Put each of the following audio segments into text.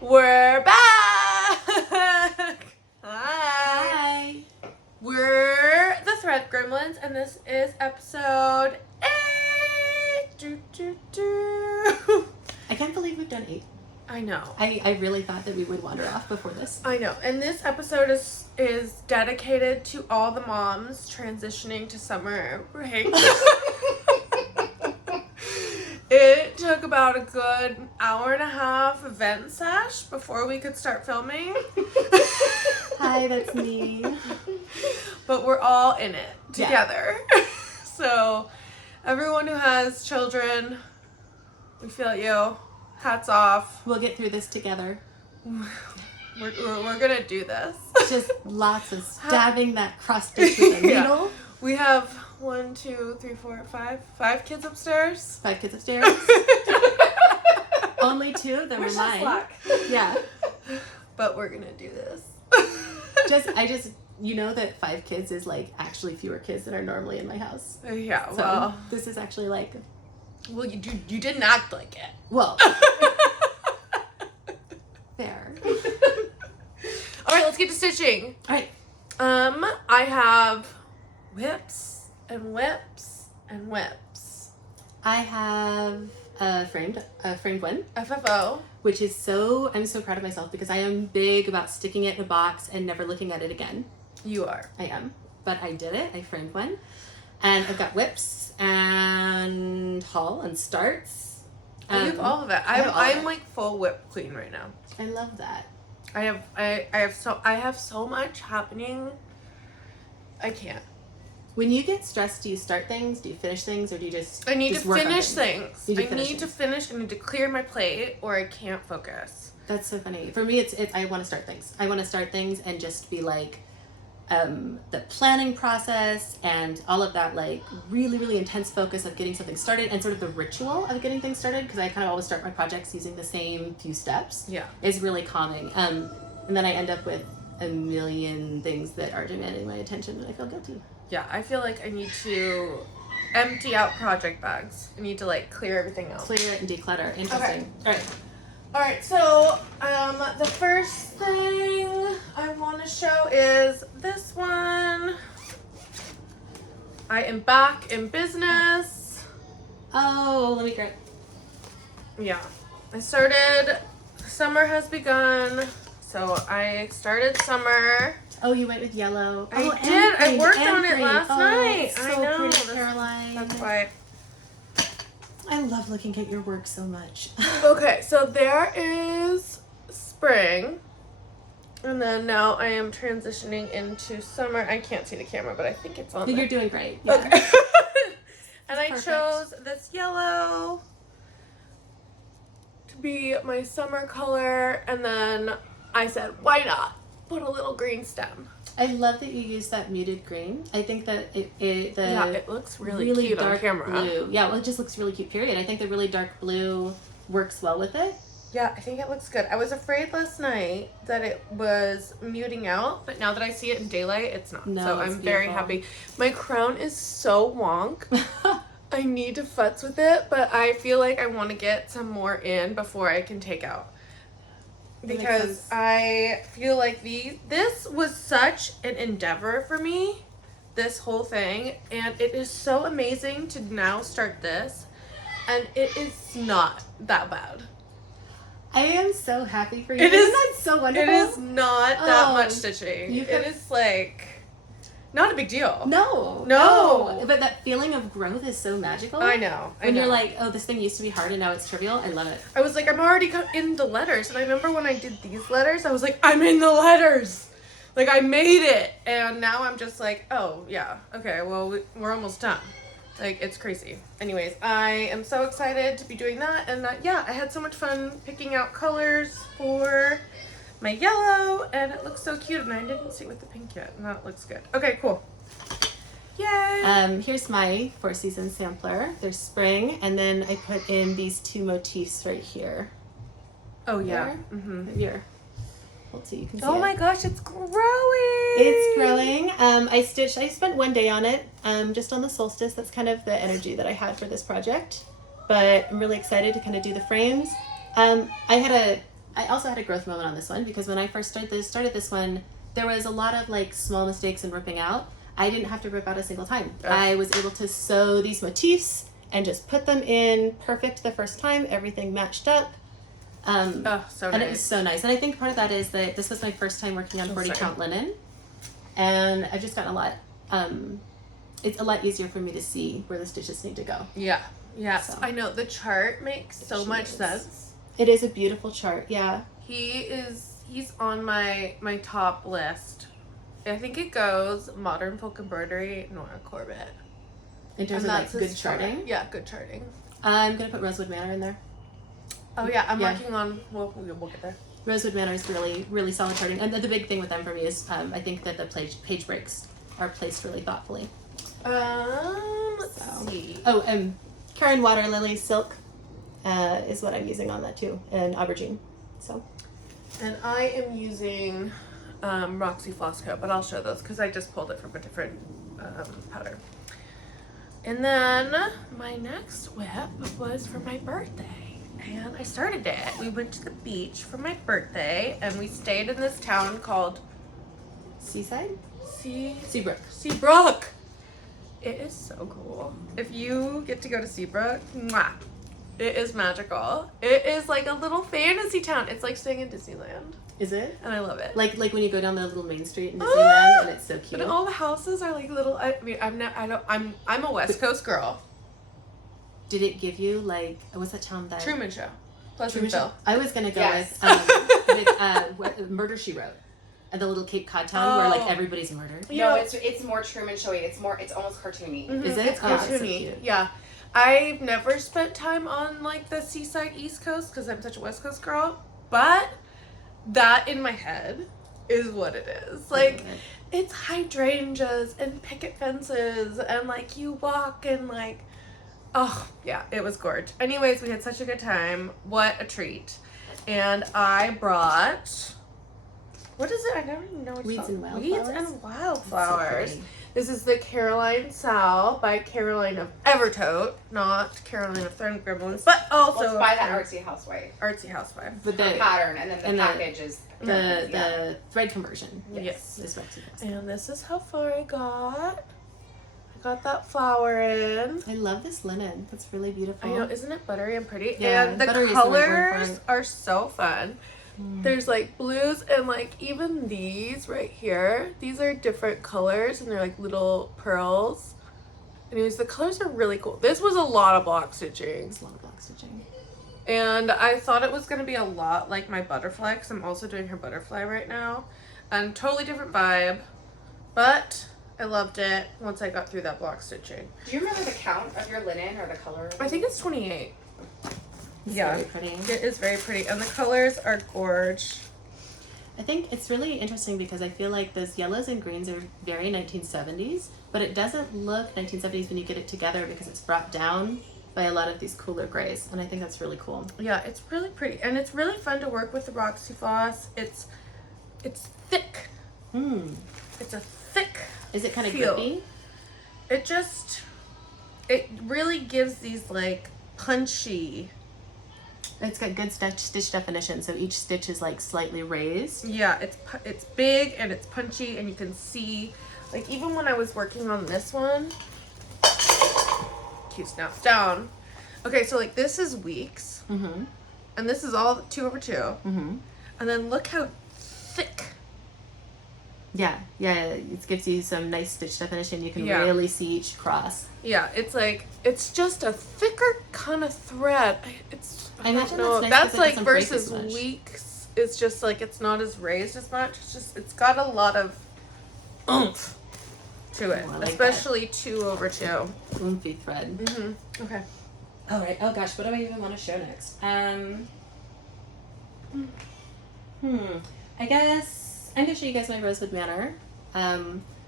We're back! Hi! Hi! We're the ThreadGremlins, and this is episode 8! I can't believe we've done 8. I know. I really thought that we would wander off before this. I know. And this episode is dedicated to all the moms transitioning to summer break. It took about a good hour and a half event sesh before we could start filming. Hi, that's me. But we're all in it together. Yeah. So everyone who has children, we feel you. Hats off. We'll get through this together. We're gonna do this. Just lots of stabbing that cross stitch with a needle. Yeah. We have 5 kids upstairs. 5 kids upstairs. Only 2 of them are mine. Slack. Yeah. But we're gonna do this. You know that 5 kids is like actually fewer kids than are normally in my house. Yeah. So well, this is actually like. Well, you didn't act like it. Well. Fair. All right, let's get to stitching. All right. I have whips and whips and whips. I have a framed one. FFO. Which is I'm so proud of myself because I am big about sticking it in a box and never looking at it again. You are. I am. But I did it. I framed one. And I've got whips and haul and starts. I have all of it. I'm like full whip queen right now. I love that. I have so much happening. I can't. When you get stressed, do you start things? Do you finish things? Or do you just I need just to finish things. I need to finish. I need to clear my plate or I can't focus. That's so funny. For me, it's I want to start things. I want to start things and just be like the planning process and all of that like really, really intense focus of getting something started and sort of the ritual of getting things started because I kind of always start my projects using the same few steps. Yeah. Is really calming. And then I end up with a million things that are demanding my attention and I feel guilty. Yeah, I feel like I need to empty out project bags. I need to like clear everything out. Clear and declutter. Interesting. Okay. All right, so the first thing I want to show is this one. I am back in business. Oh, let me grab. Yeah, summer has begun, so I started summer. Oh, you went with yellow. I did. I worked on it last night. So I know. pretty, Caroline. That's why. I love looking at your work so much. Okay, so there is spring. And then now I am transitioning into summer. I can't see the camera, but I think it's on there. You're doing great. Yeah. Okay. And I perfect. chose this yellow to be my summer color. And then I said, why not put a little green stem? I love that you use that muted green. I think that it looks really cute dark on camera. Blue. Yeah, well, it just looks really cute, period. I think the really dark blue works well with it. Yeah, I think it looks good. I was afraid last night that it was muting out, but now that I see it in daylight, it's not. No, so I'm very happy. My crown is so wonk. I need to futz with it, but I feel like I want to get some more in before I can take out. Because I feel like this was such an endeavor for me, this whole thing, and it is so amazing to now start this, and it is not that bad. I am so happy for you. Isn't that so wonderful? It is not that much stitching. It is like not a big deal. No. But that feeling of growth is so magical. I know. When you're like, oh, this thing used to be hard and now it's trivial. I love it. I was like, I'm already in the letters. And I remember when I did these letters, I was like, I'm in the letters. Like, I made it. And now I'm just like, oh, yeah. Okay, well, we're almost done. Like, it's crazy. Anyways, I am so excited to be doing that. And yeah, I had so much fun picking out colors for my yellow, and it looks so cute, and I didn't see with the pink yet, and that looks good. Okay, cool. Yay! Here's my 4 season sampler. There's spring, and then I put in these 2 motifs right here. Oh, yeah. Mm-hmm. Here. Hold so you can see Oh my it. gosh, it's growing! It's growing. I spent 1 day on it, just on the solstice. That's kind of the energy that I had for this project. But I'm really excited to kind of do the frames. I I also had a growth moment on this one because when I first started this one, there was a lot of like small mistakes in ripping out. I didn't have to rip out a single time. I was able to sew these motifs and just put them in perfect the first time. Everything matched up. So and nice. It was so nice. And I think part of that is that this was my first time working on 40 count linen. And I've just gotten a lot, it's a lot easier for me to see where the stitches need to go. Yeah. Yeah. So. I know the chart makes so much sense. It is a beautiful chart. Yeah. He's on my top list. I think it goes Modern Folk Embroidery, Nora Corbett. In terms of like good charting? Yeah, good charting. I'm going to put Rosewood Manor in there. Oh yeah, I'm working on, we'll get there. Rosewood Manor is really, really solid charting. And the big thing with them for me is I think that the page breaks are placed really thoughtfully. Let's see. Oh, Karen Water Lily Silk is what I'm using on that too, and aubergine. So. And I am using Roxy Floss Co, but I'll show those because I just pulled it from a different powder. And then my next whip was for my birthday, and I started it. We went to the beach for my birthday, and we stayed in this town called Seaside? Seabrook. It is so cool. If you get to go to Seabrook, mwah, it is magical. It is like a little fantasy town. It's like staying in Disneyland. Is it? And I love it. Like when you go down the little main street in Disneyland, and it's so cute. And all the houses are like little. I mean, I'm a West Coast girl. Did it give you like what's that town that Truman Show? Truman Show. I was gonna go with Murder She Wrote, and the little Cape Cod town where like everybody's murdered. No, it's more Truman Showy. It's almost cartoony. Mm-hmm. Is it? It's cartoony. So yeah. I've never spent time on like the seaside East Coast because I'm such a West Coast girl, but that in my head is what it is. Like, it's hydrangeas and picket fences and like you walk and like, oh yeah, it was gorgeous. Anyways, we had such a good time. What a treat. And I brought, what is it? I never even know what it's Weeds and called. Wildflowers? Weeds and Wildflowers. So this is the Caroline Sal by Caroline of Evertote, not Caroline of ThreadGremlins, but also Let's buy that Artsy Housewife. Artsy Housewife. But The pattern, and then the package is the thread conversion. Yes. Is Roxy Floss. And this is how far I got. I got that flower in. I love this linen. That's really beautiful. I know, isn't it buttery and pretty? Yeah, and the buttery is the right word for colors it. are so fun. There's like blues and like even these right here. These are different colors and they're like little pearls. Anyways, the colors are really cool. This was a lot of block stitching. It's a lot of block stitching. And I thought it was going to be a lot like my butterfly because I'm also doing her butterfly right now. And totally different vibe. But I loved it once I got through that block stitching. Do you remember the count of your linen or the color? I think it's 28. It's Yeah. very pretty. It is very pretty. And the colors are gorge. I think it's really interesting because I feel like those yellows and greens are very 1970s, but it doesn't look 1970s when you get it together because it's brought down by a lot of these cooler grays, and I think that's really cool. Yeah, it's really pretty. And it's really fun to work with the Roxy Floss. It's thick. It's a thick Is it kind of feel. grippy? It really gives these like punchy. It's got good stitch definition, so each stitch is like slightly raised. Yeah, it's big and it's punchy and you can see, like even when I was working on this one, cute snaps down. Okay, so like this is weeks, and this is all 2/2, and then look how thick. Yeah, it gives you some nice stitch definition. You can Yeah. really see each cross. Yeah, it's like it's just a thicker kind of thread. I imagine No, that's nice that's 'cause it like doesn't break versus as much. weeks. It's just like it's not as raised as much. It's got a lot of oomph to it, Oh, I like especially 2/2. Oomphy thread. Okay. All right. Oh gosh, what do I even want to show next? I guess I'm gonna show you guys my Rosewood Manor.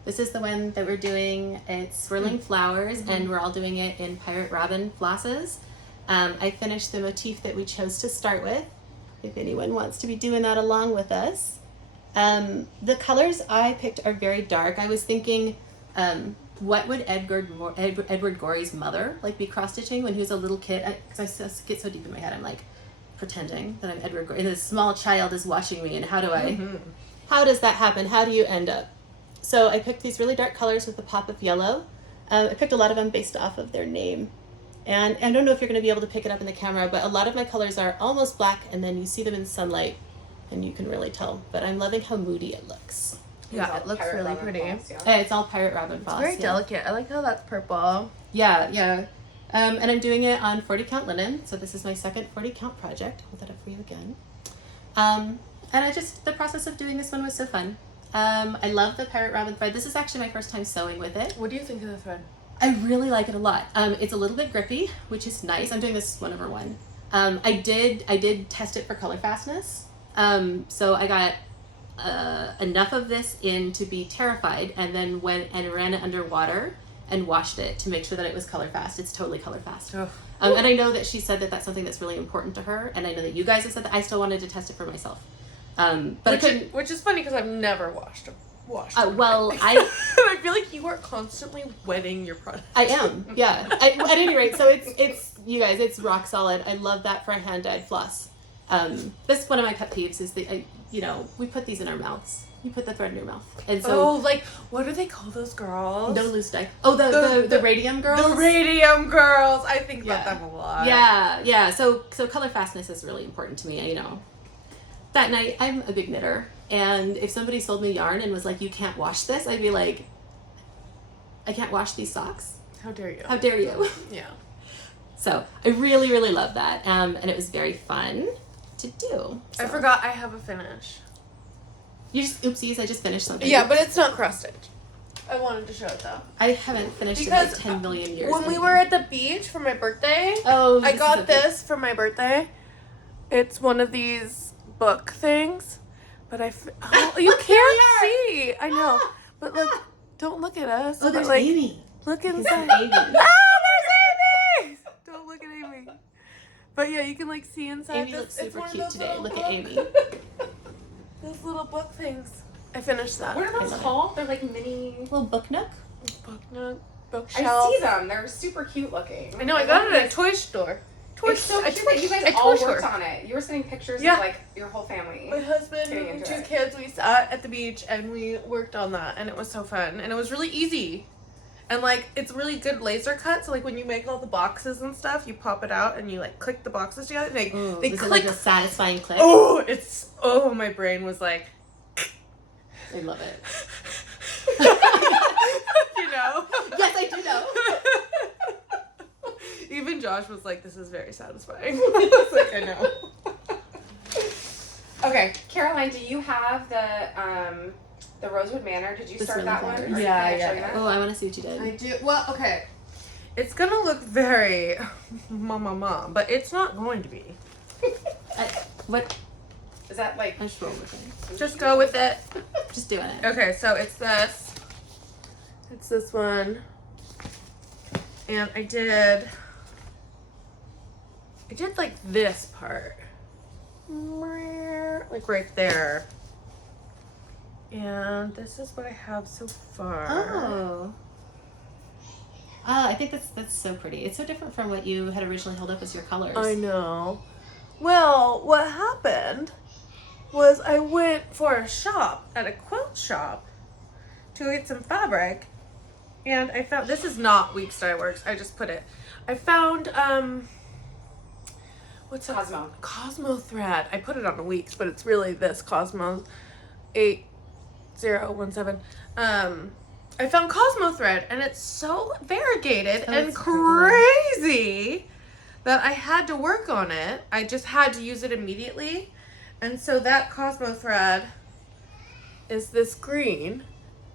This is the one that we're doing. It's swirling flowers, and we're all doing it in Pirate Robin flosses. I finished the motif that we chose to start with, if anyone wants to be doing that along with us. The colors I picked are very dark. I was thinking, what would Edward Gorey's mother like be cross-stitching when he was a little kid? Because I get so deep in my head, I'm like, pretending that I'm Edward Gorey. And this small child is watching me, and how does that happen? How do you end up? So I picked these really dark colors with a pop of yellow. I picked a lot of them based off of their name. And I don't know if you're going to be able to pick it up in the camera, but a lot of my colors are almost black, and then you see them in sunlight, and you can really tell. But I'm loving how moody it looks. Yeah, it looks really pretty. It's all Pirate Robin Floss. It's very delicate. I like how that's purple. Yeah. And I'm doing it on 40 count linen. So this is my second 40 count project. Hold that up for you again. And the process of doing this one was so fun. I love the Pirate Robin thread. This is actually my first time sewing with it. What do you think of the thread? I really like it a lot. It's a little bit grippy, which is nice. I'm doing this 1/1. I did test it for color fastness. So I got enough of this in to be terrified, and then went and ran it under water and washed it to make sure that it was color fast. It's totally color fast. Oh. And I know that she said that that's something that's really important to her, and I know that you guys have said that. I still wanted to test it for myself. But which is funny because I've never washed them. I feel like you are constantly wetting your product. I am, yeah. At any rate, so it's you guys, it's rock solid. I love that for a hand dyed floss. This one of my pet peeves is we put these in our mouths. You put the thread in your mouth, and so what do they call those girls? No loose dye. Oh, the radium girls. The radium girls. I think about them a lot. Yeah. So color fastness is really important to me. That night I'm a big knitter, and if somebody sold me yarn and was like, "You can't wash this," I'd be like, "I can't wash these socks. How dare you? How dare you?" Yeah. So I really, really love that, and it was very fun to do. So. I forgot I have a finish. Oopsies, I just finished something. Yeah, but it's not cross stitch. I wanted to show it though. I haven't finished in like 10 million years. When we were at the beach for my birthday, I got this for my birthday. It's one of these book things, but you can't see. I know, but look, don't look at us. Oh, there's Aimee. Look inside. Aimee. There's Aimee. Don't look at Aimee. But yeah, you can see inside. Aimee looks super cute today. Look at Aimee. Those little book things. I finished that. What are those called? They're like mini... Little book nook? Bookshelf. I see them. They're super cute looking. I know. I got it at a toy store. It's so cute that you guys all worked on it. You were sending pictures of your whole family. My husband and 2 kids, we sat at the beach and we worked on that, and it was so fun. And it was really easy. And it's really good laser cut. So when you make all the boxes and stuff, you pop it out and you click the boxes together. And they click. Like a satisfying click. My brain was like. I love it. You know. Yes, I do know. Even Josh was like, "This is very satisfying." I was like, "I know." Okay, Caroline, do you have the Rosewood Manor? Did you start that one? Yeah. Oh, I want to see what you did. I do. Well, okay. It's gonna look very mom, but it's not going to be. What? Is that I just roll with it. Just go with it. Just doing it. Okay, so it's this. It's this one. And I did this part. Right there. And this is what I have so far. Oh. I think that's so pretty. It's so different from what you had originally held up as your colors. I know. Well, what happened was I went for a shop at a quilt shop to get some fabric, and I found, this is not WIPS Dye Works, I just put it. I found what's that? Cosmo thread. I put it on the WIPS, but it's really this Cosmo 8017. I found Cosmo thread, and it's so variegated and crazy that I had to work on it. I just had to use it immediately. And so that Cosmo thread is this green,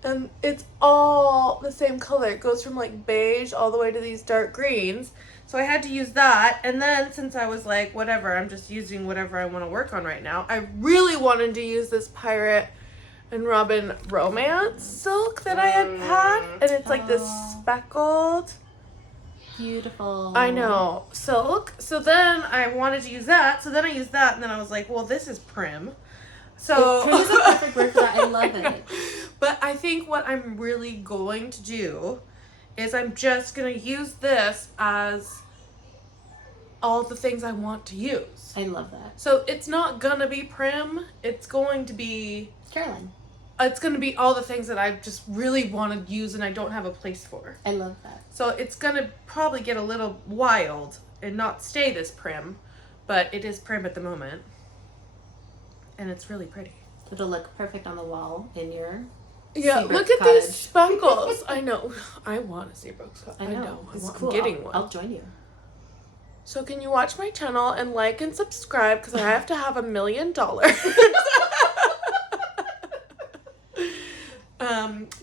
and it's all the same color. It goes from beige all the way to these dark greens. So I had to use that. And then since I was like, whatever, I'm just using whatever I want to work on right now, I really wanted to use this Pirate and Robin Romance silk that I had. And it's this speckled. Beautiful. I know. Silk. So then I wanted to use that. So then I used that, and then I was like, well, this is prim. So prim is a perfect word for that. I love it. But I think what I'm really going to do is I'm just going to use this as all the things I want to use. I love that. So it's not gonna be prim. It's going to be Caroline. It's gonna be all the things that I just really want to use and I don't have a place for. I love that. So it's gonna probably get a little wild and not stay this prim, but it is prim at the moment. And it's really pretty. It'll look perfect on the wall in your Yeah, Seabrook look at cottage. these speckles. I know. I want a Seabrook cottage. I know. It's I'm cool. getting one. I'll join you. So can you watch my channel and like and subscribe because I have to have $1 million.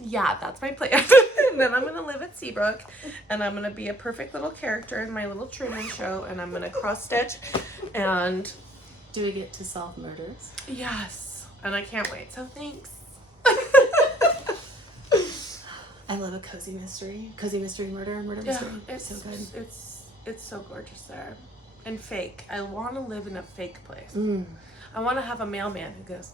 Yeah, that's my plan. And then I'm gonna live at Seabrook, and I'm gonna be a perfect little character in my little Truman show, and I'm gonna cross stitch, and Do we get to solve murders? yes, and I can't wait. So thanks. I love a cozy mystery murder Yeah, mystery. it's So good. It's so gorgeous there, and fake. I want to live in a fake place. Mm. I want to have a mailman who goes.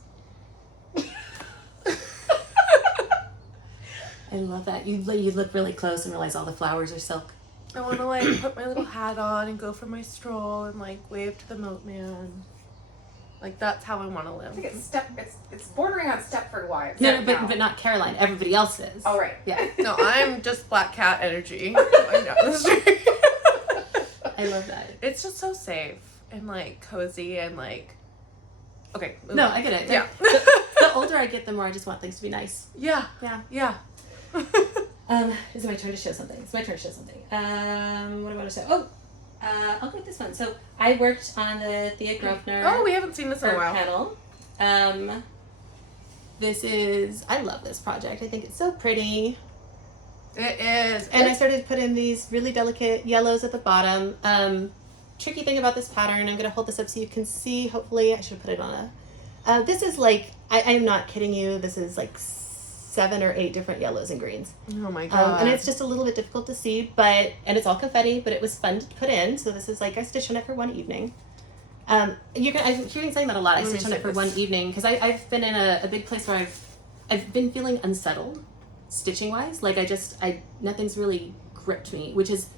I love that. You look really close and realize all the flowers are silk. I want to like put my little hat on and go for my stroll and like wave to the milkman. Like that's how I want to I live. think it's bordering on Stepford Wives. No, right but now. not Caroline. Everybody else is. Oh, right. Yeah. No, I'm just black cat energy. going down the street. I love that. It's just so safe and like cozy and like. Okay. move No, on. I get it. Yeah. The older I get, the more I just want things to be nice. Yeah. Yeah. Yeah. Is it my turn to show something? It's my turn to show something. What do I want to show? Oh, I'll go with this one. So I worked on the Thea Gouverneur Oh, we haven't seen this in a while. panel. This is, I love this project. I think it's so pretty. It is. And I started to put in these really delicate yellows at the bottom. Tricky thing about this pattern, I'm going to hold this up so you can see, hopefully, I should have put it on a, this is like, I am not kidding you, this is like 7 or 8 different yellows and greens. Oh my god. And it's just a little bit difficult to see, and it's all confetti, but it was fun to put in. So this is like, I stitched on it for one evening. I'm hearing saying that a lot. I stitched on it for one evening because I've been in a big place where I've been feeling unsettled, stitching wise. Like nothing's really gripped me, which has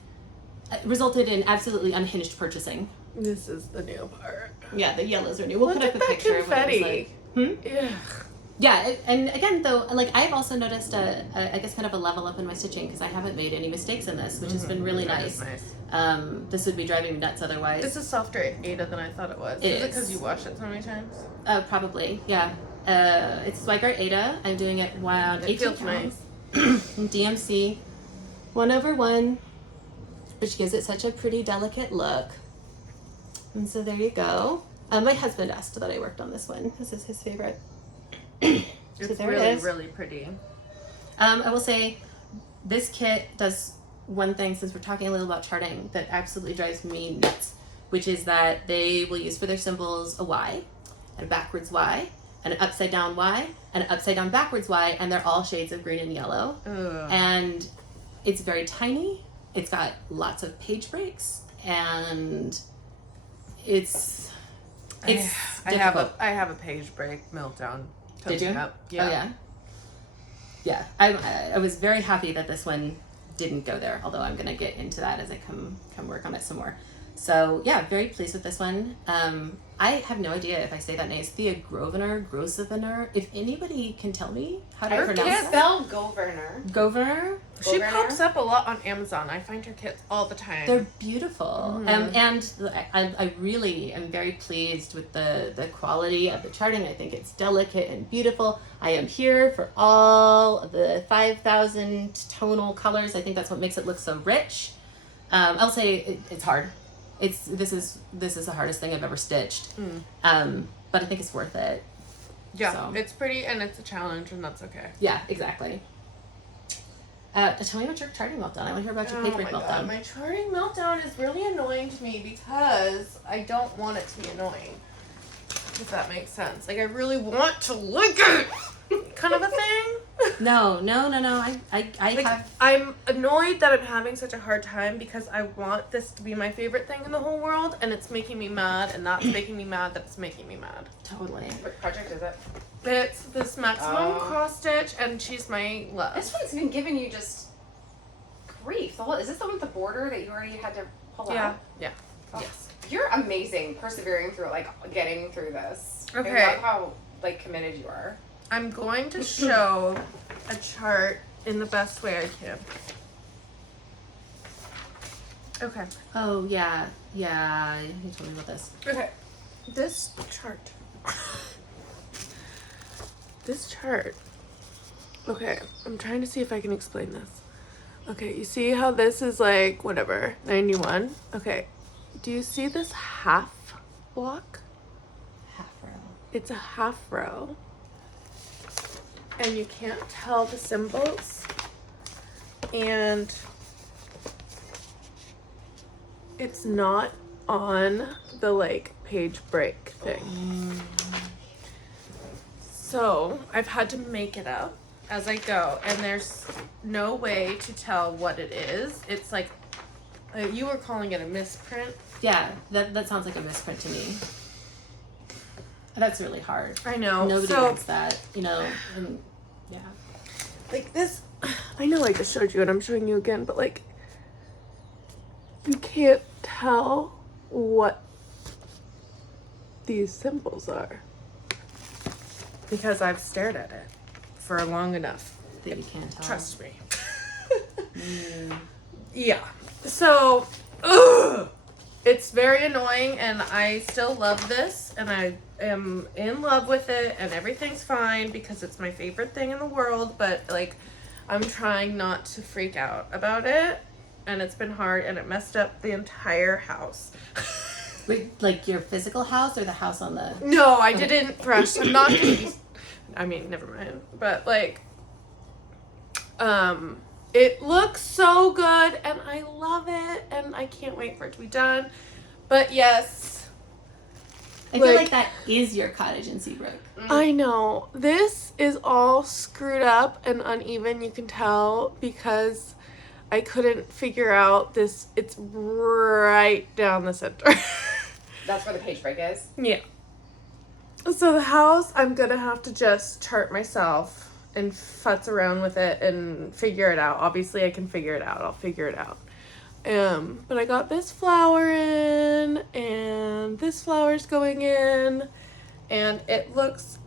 resulted in absolutely unhinged purchasing. This is the new part. Yeah, the yellows are new. We'll Look put up at a that picture confetti. of what it was like. Yeah. Yeah, and again though, like I've also noticed I guess kind of a level up in my stitching because I haven't made any mistakes in this, which has been really That nice. is nice. This would be driving me nuts otherwise. This is softer Aida than I thought it was. It Is it is. because you washed it so many times? Probably, yeah. It's Zweigart Aida. I'm doing it around It 18 feels pounds. DMC 1/1, which gives it such a pretty delicate look. And so there you go. My husband asked that I worked on this one. This is his favorite. It's there really, it is. really pretty. I will say this kit does one thing, since we're talking a little about charting, that absolutely drives me nuts, which is that they will use for their symbols a Y, and a backwards Y, and an upside down Y, and an upside down backwards Y, and they're all shades of green and yellow. Ugh. And it's very tiny. It's got lots of page breaks, and it's I difficult. have a page break meltdown. Did you? Up. Yeah. Oh yeah. Yeah, I was very happy that this one didn't go there. Although I'm gonna get into that as I come work on it some more. So yeah, very pleased with this one. I have no idea if I say that name. It's Thea Gouverneur. If anybody can tell me how to I pronounce can't it. spell Gouverneur. Gouverneur. She Gouverneur? pops up a lot on Amazon. I find her kits all the time. They're beautiful, Mhm. and I really am very pleased with the quality of the charting. I think it's delicate and beautiful. I am here for all of the 5,000 tonal colors. I think that's what makes it look so rich. I'll say it's hard. This is the hardest thing I've ever stitched, but I think it's worth it. yeah, so. it's pretty and it's a challenge, and that's okay. Yeah, exactly. Tell me about your charting meltdown. I want to hear about your page break meltdown. My charting meltdown is really annoying to me because I don't want it to be annoying. If that makes sense. Like I really want to lick it, kind of a thing. No. I Like, have. I'm annoyed that I'm having such a hard time because I want this to be my favorite thing in the whole world, and it's making me mad, and that's making me mad that it's making me mad. Totally. What project is it? It's this maximum Oh. cross stitch, and she's my love. This one's been giving you just grief. Is this the one with the border that you already had to pull Yeah, out? yeah. Yes. You're amazing, persevering through, like, getting through this. Okay. I love how, like, committed you are. I'm going to show a chart in the best way I can. Okay. Oh, yeah. Yeah, you told me about this. Okay. This chart. This chart. Okay, I'm trying to see if I can explain this. Okay, you see how this is like, whatever, 91? Okay, do you see this half block? Half row. It's a half row. And you can't tell the symbols. And it's not on the like page break thing. So I've had to make it up as I go, and there's no way to tell what it is. It's like, you were calling it a misprint. Yeah, that sounds like a misprint to me. That's really hard. I know. Nobody so, wants that, you know, and yeah. Like this, I know I just showed you and I'm showing you again, but like, you can't tell what these symbols are. Because I've stared at it for long enough. That you can't tell. Trust me. Yeah. So, ugh, it's very annoying, and I still love this, and I am in love with it, and everything's fine because it's my favorite thing in the world, but like, I'm trying not to freak out about it, and it's been hard, and it messed up the entire house. Wait, like your physical house or the house on the... No, I didn't brush. I'm not gonna be... I mean, never mind. But, like, it looks so good, and I love it, and I can't wait for it to be done. But, yes. I feel like that is your cottage in Seabrook. I know. This is all screwed up and uneven, you can tell, because I couldn't figure out this. It's right down the center. That's where the page break is? Yeah. So the house, I'm gonna have to just chart myself and futz around with it and figure it out. Obviously, I can figure it out. I'll figure it out. But I got this flower in, and this flower's going in, and it looks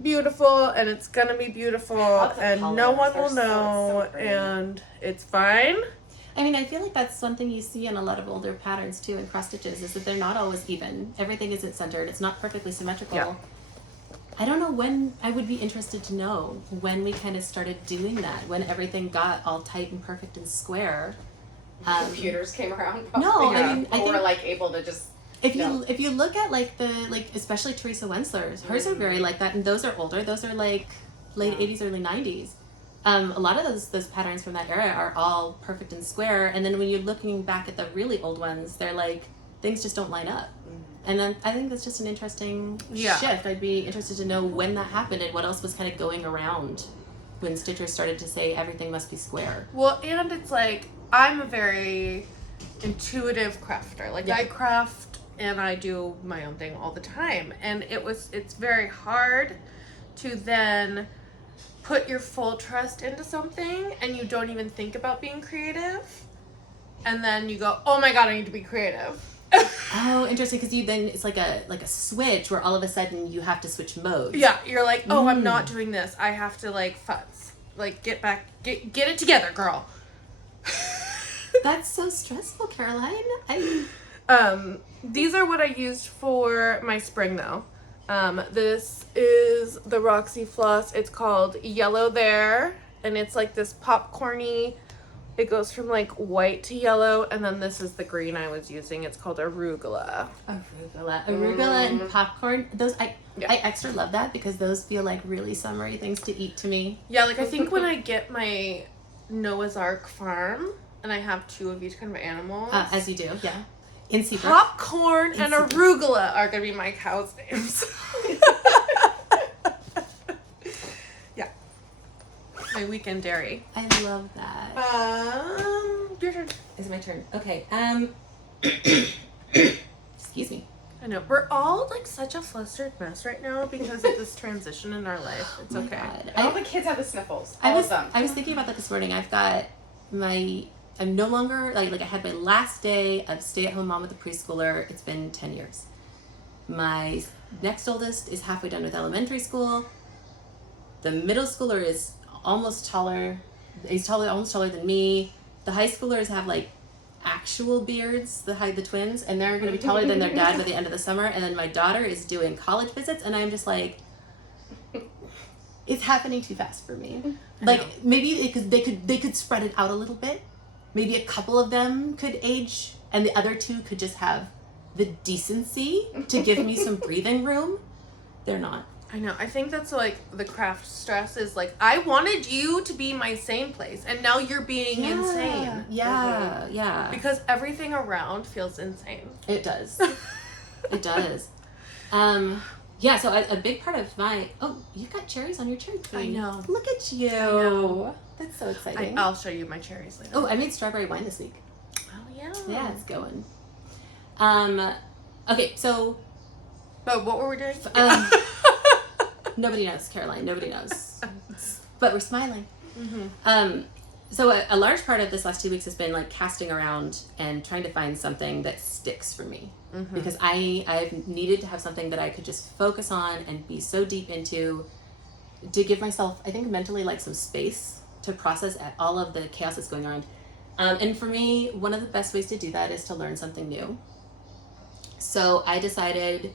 beautiful, and it's gonna be beautiful, and no one will know, and it's fine. I mean, I feel like that's something you see in a lot of older patterns too in cross stitches, is that they're not always even. Everything isn't centered. It's not perfectly symmetrical. Yeah. I don't know when. I would be interested to know when we kind of started doing that, when everything got all tight and perfect and square. Computers came around. Probably. No, Yeah. I mean, I think we're like able to just. if you look at like especially Teresa Wensler's, hers are very like that, and those are older. Those are like late 80s, early 90s. A lot of those patterns from that era are all perfect and square, and then when you're looking back at the really old ones, they're like, things just don't line up. And then I think that's just an interesting shift. I'd be interested to know when that happened and what else was kind of going around when stitchers started to say everything must be square. Well, and it's like, I'm a very intuitive crafter. Like, I craft and I do my own thing all the time, and it's very hard to then put your full trust into something and you don't even think about being creative, and then you go, oh my god, I need to be creative. Oh, interesting, because it's like a switch where all of a sudden you have to switch modes. Yeah, you're like, oh, I'm not doing this, I have to like futz, like get it together, girl. That's so stressful, Caroline. These are what I used for my spring though. This is the Roxy Floss. It's called Yellow There, and it's like this popcorny. It goes from like white to yellow, and then this is the green I was using. It's called Arugula. Arugula and popcorn. Those I extra love that because those feel like really summery things to eat to me. Yeah, like I think when I get my Noah's Ark farm and I have 2 of each kind of animals. As you do, yeah. In Seabrook. Popcorn and Arugula are gonna be my cows' names. Yeah. My weekend dairy. I love that. Your turn. It's my turn. Okay. Excuse me. I know. We're all like such a flustered mess right now because of this transition in our life. It's Oh my okay. God. All the kids have the sniffles. I All was of them. thinking about that this morning. I've got my I'm no longer, like I had my last day of stay-at-home mom with a preschooler. It's been 10 years. My next oldest is halfway done with elementary school. The middle schooler is almost taller. He's almost taller than me. The high schoolers have like actual beards, the twins, and they're going to be taller than their dad by the end of the summer. And then my daughter is doing college visits, and I'm just like, it's happening too fast for me. Like maybe they could spread it out a little bit. Maybe a couple of them could age, and the other two could just have the decency to give me some breathing room. They're not. I know. I think that's like the craft stress is like, I wanted you to be my same place, and now you're being insane. Yeah, yeah. Because everything around feels insane. It does. It does. Yeah, so a big part of my... Oh, you've got cherries on your cherry tree. I know. Look at you. I know. That's so exciting. I'll show you my cherries later. Oh, I made strawberry wine this week. Oh, yeah. Yeah, it's going. Okay, so... But what were we doing? Nobody knows, Caroline. Nobody knows. But we're smiling. Mm-hmm. So a large part of this last 2 weeks has been like casting around and trying to find something that sticks for me. Mm-hmm. Because I've needed to have something that I could just focus on and be so deep into to give myself, I think, mentally like some space to process at all of the chaos that's going on. And for me, one of the best ways to do that is to learn something new. So I decided,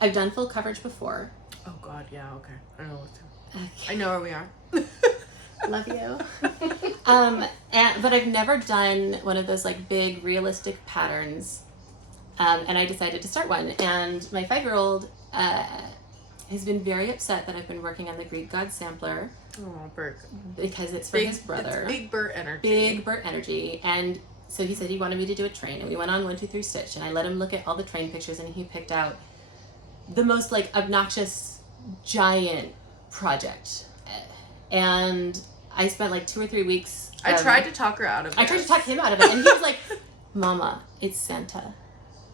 I've done full coverage before. Oh God, yeah, okay. I know what to. Okay. I know where we are. Love you. But I've never done one of those like big realistic patterns. And I decided to start one. And my 5-year-old has been very upset that I've been working on the Greek god sampler. Oh, Bert. Because it's for his brother. It's big Bert energy. Big Bert energy. And so he said he wanted me to do a train. And we went on 1, 2, 3 stitch. And I let him look at all the train pictures. And he picked out the most like obnoxious giant project. And I spent like 2 or 3 weeks. I tried to talk her out of it. I tried to talk him out of it. And he was like, Mama, it's Santa.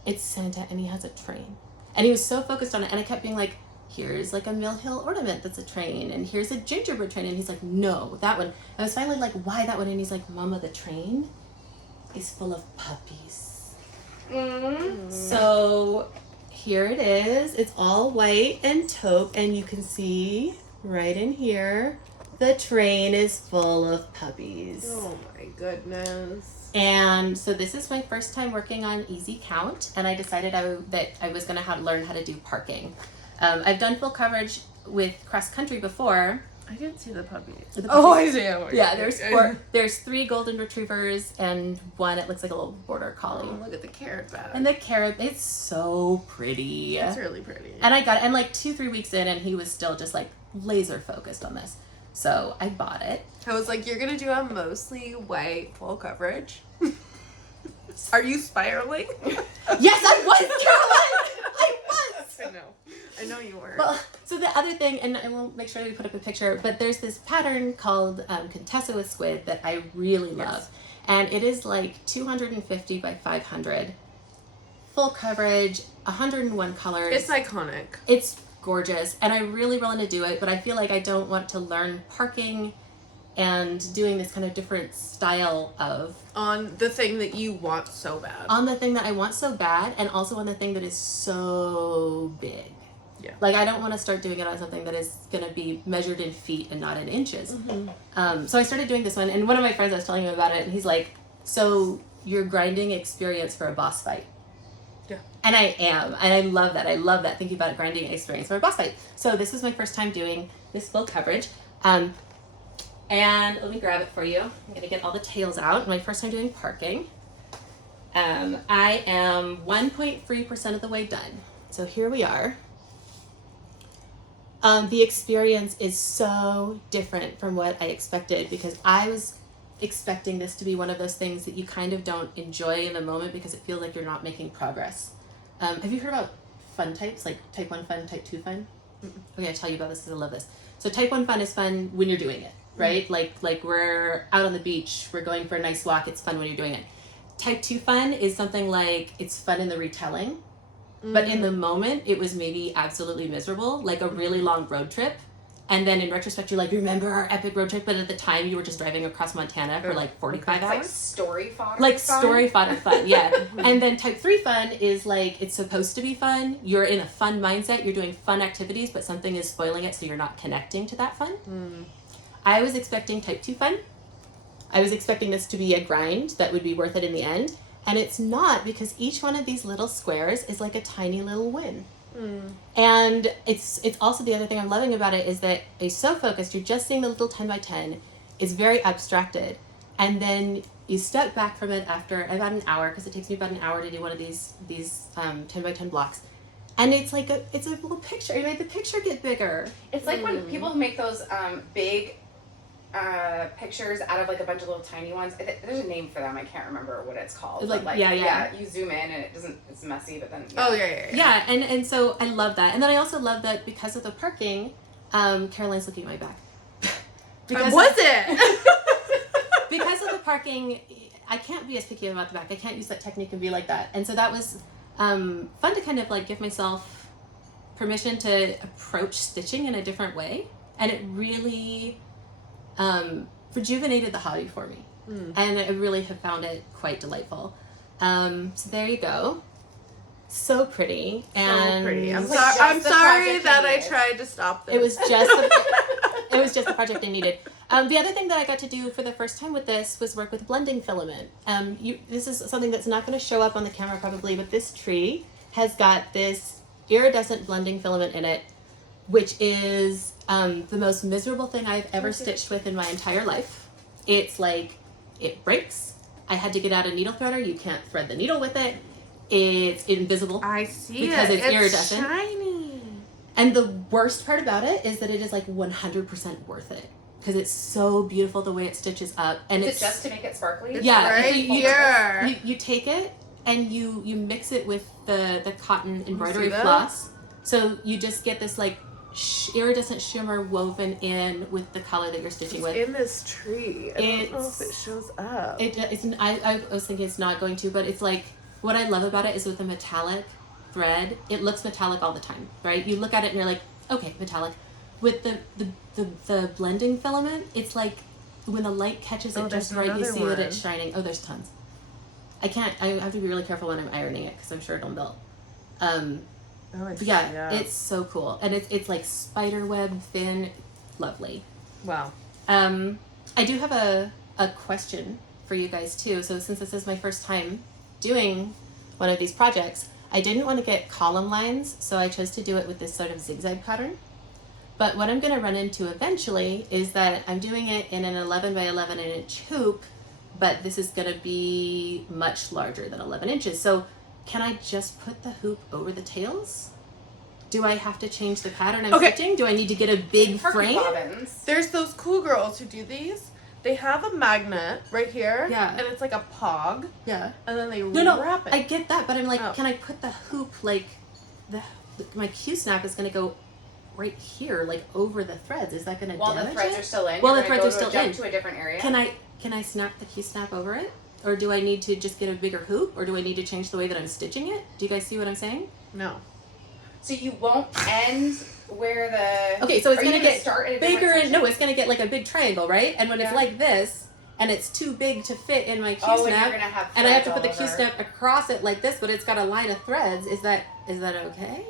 It's Santa and he has a train. And he was so focused on it. And I kept being like, here's like a Mill Hill ornament that's a train. And here's a gingerbread train. And he's like, no, that one. I was finally like, why that one? And he's like, Mama, the train is full of puppies. Mm-hmm. So here it is. It's all white and taupe. And you can see right in here, the train is full of puppies. Oh my goodness. And so this is my first time working on Easy Count, and I decided that I was going to learn how to do parking. I've done full coverage with cross country before. I didn't see the puppies. Oh, I see. Oh, yeah, there's 3 golden retrievers and one, it looks like a little border collie. Oh, look at the carrot bag. And the carrot, it's so pretty. It's really pretty. And I got it, and like 2-3 weeks in, and he was still just like laser focused on this. So I bought it. I was like, you're going to do a mostly white full coverage? Are you spiraling? Yes, I was, Caroline! I was! I know you were. Well, so the other thing, and I will make sure to put up a picture, but there's this pattern called Contessa with Squid that I really love. Yes. And it is like 250 by 500. Full coverage, 101 colors. It's iconic. It's gorgeous. And I really want to do it, but I feel like I don't want to learn parking and doing this kind of different style of... On the thing that you want so bad. On the thing that I want so bad, and also on the thing that is so big. Yeah. Like, I don't want to start doing it on something that is going to be measured in feet and not in inches. Mm-hmm. So I started doing this one, and one of my friends, I was telling him about it, and he's like, so you're grinding experience for a boss fight. Yeah. And I am, and I love that. I love that, thinking about grinding experience for a boss fight. So this was my first time doing this full coverage. And let me grab it for you. I'm going to get all the tails out. My first time doing parking. I am 1.3% of the way done. So here we are. The experience is so different from what I expected, because I was expecting this to be one of those things that you kind of don't enjoy in the moment because it feels like you're not making progress. Have you heard about fun types, like type 1 fun, type 2 fun? Okay, I'll tell you about this because I love this. So type 1 fun is fun when you're doing it, right? Mm-hmm. Like we're out on the beach, we're going for a nice walk, it's fun when you're doing it. Type 2 fun is something like it's fun in the retelling, but in the moment it was maybe absolutely miserable, like a really long road trip. And then in retrospect, you're like, remember our epic road trip? But at the time, you were just driving across Montana for like 45 hours. Like story fodder. Like fun? story fodder fun, yeah. And then type 3 fun is like, it's supposed to be fun. You're in a fun mindset. You're doing fun activities, but something is spoiling it, so you're not connecting to that fun. I was expecting type 2 fun. I was expecting this to be a grind that would be worth it in the end. And it's not, because each one of these little squares is like a tiny little win. And it's also, the other thing I'm loving about it is that it's so focused. You're just seeing the little 10 by 10. It's very abstracted. And then you step back from it after about an hour, because it takes me about an hour to do one of these 10 by 10 blocks. And it's like it's a little picture. You made the picture get bigger. It's like when people make those big pictures out of like a bunch of little tiny ones. There's a name for them. I can't remember what it's called. Like, yeah, you zoom in and it doesn't. It's messy, but then. Yeah, and so I love that. And then I also love that because of the parking, Caroline's looking at my back. Because of the parking, I can't be as picky about the back. I can't use that technique and be like that. And so that was fun to kind of like give myself permission to approach stitching in a different way. And it really rejuvenated the hobby for me. And I really have found it quite delightful. So there you go. So pretty. And so pretty. I'm like sorry that I tried to stop this. It was just the project I needed. The other thing that I got to do for the first time with this was work with blending filament. This is something that's not going to show up on the camera probably, but this tree has got this iridescent blending filament in it, which is the most miserable thing I've ever stitched with in my entire life. It's like, it breaks. I had to get out a needle threader. You can't thread the needle with it. It's invisible. I see because it's iridescent. Shiny. And the worst part about it is that it is like 100% worth it, because it's so beautiful the way it stitches up. And Is it's it just to make it sparkly? Yeah, right here. You take it and you mix it with the cotton embroidery See that? floss. So you just get this like iridescent shimmer woven in with the color that you're stitching with. In this tree. I don't know if it shows up. I was thinking it's not going to, but it's like, what I love about it is with the metallic thread, it looks metallic all the time, right? You look at it and you're like, okay, metallic. With the blending filament, it's like when the light catches it just right, you see that it's shining. Oh, there's tons. I have to be really careful when I'm ironing it, because I'm sure it'll melt. It's so cool. And it's like spider web thin, lovely. Wow. I do have a question for you guys too. So since this is my first time doing one of these projects, I didn't want to get column lines, so I chose to do it with this sort of zigzag pattern. But what I'm going to run into eventually is that I'm doing it in an 11 by 11 inch hoop, but this is going to be much larger than 11 inches. So can I just put the hoop over the tails? Do I have to change the pattern I'm stitching? Do I need to get a big frame? Bobbins. There's those cool girls who do these. They have a magnet right here. Yeah. And it's like a pog. Yeah. And then they No, wrap it. I get that, but I'm like, can I put the hoop, like, my Q-snap is going to go right here, like over the threads. Is that going to damage it? While the threads are still in. While the threads are still in. To a different area. Can I snap the Q-snap over it? Or do I need to just get a bigger hoop? Or do I need to change the way that I'm stitching it? Do you guys see what I'm saying? No. So you won't end where the... Okay, so it's going to get start at bigger. No, it's going to get like a big triangle, right? And when it's like this, and it's too big to fit in my Q-snap, and I have to put the Q-snap across it like this, but it's got a line of threads, is that okay?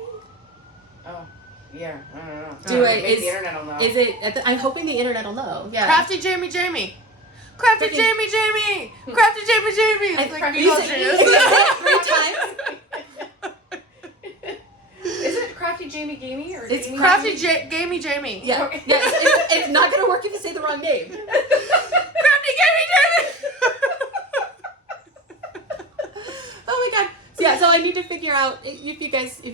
Oh, yeah. I don't know. Maybe the internet will know. Is it? I'm hoping the internet will know. Yeah. Crafty Jamie. Crafty Jamie. Crafty Jamie. It's like you say it 3 times. Is it Crafty Jamie Gamey or It's Jamie Crafty Jamie. Yeah. Okay. Yeah. It's not going to work if you say the wrong name. Crafty Jamie. Oh my god. Yeah, so I need to figure out if you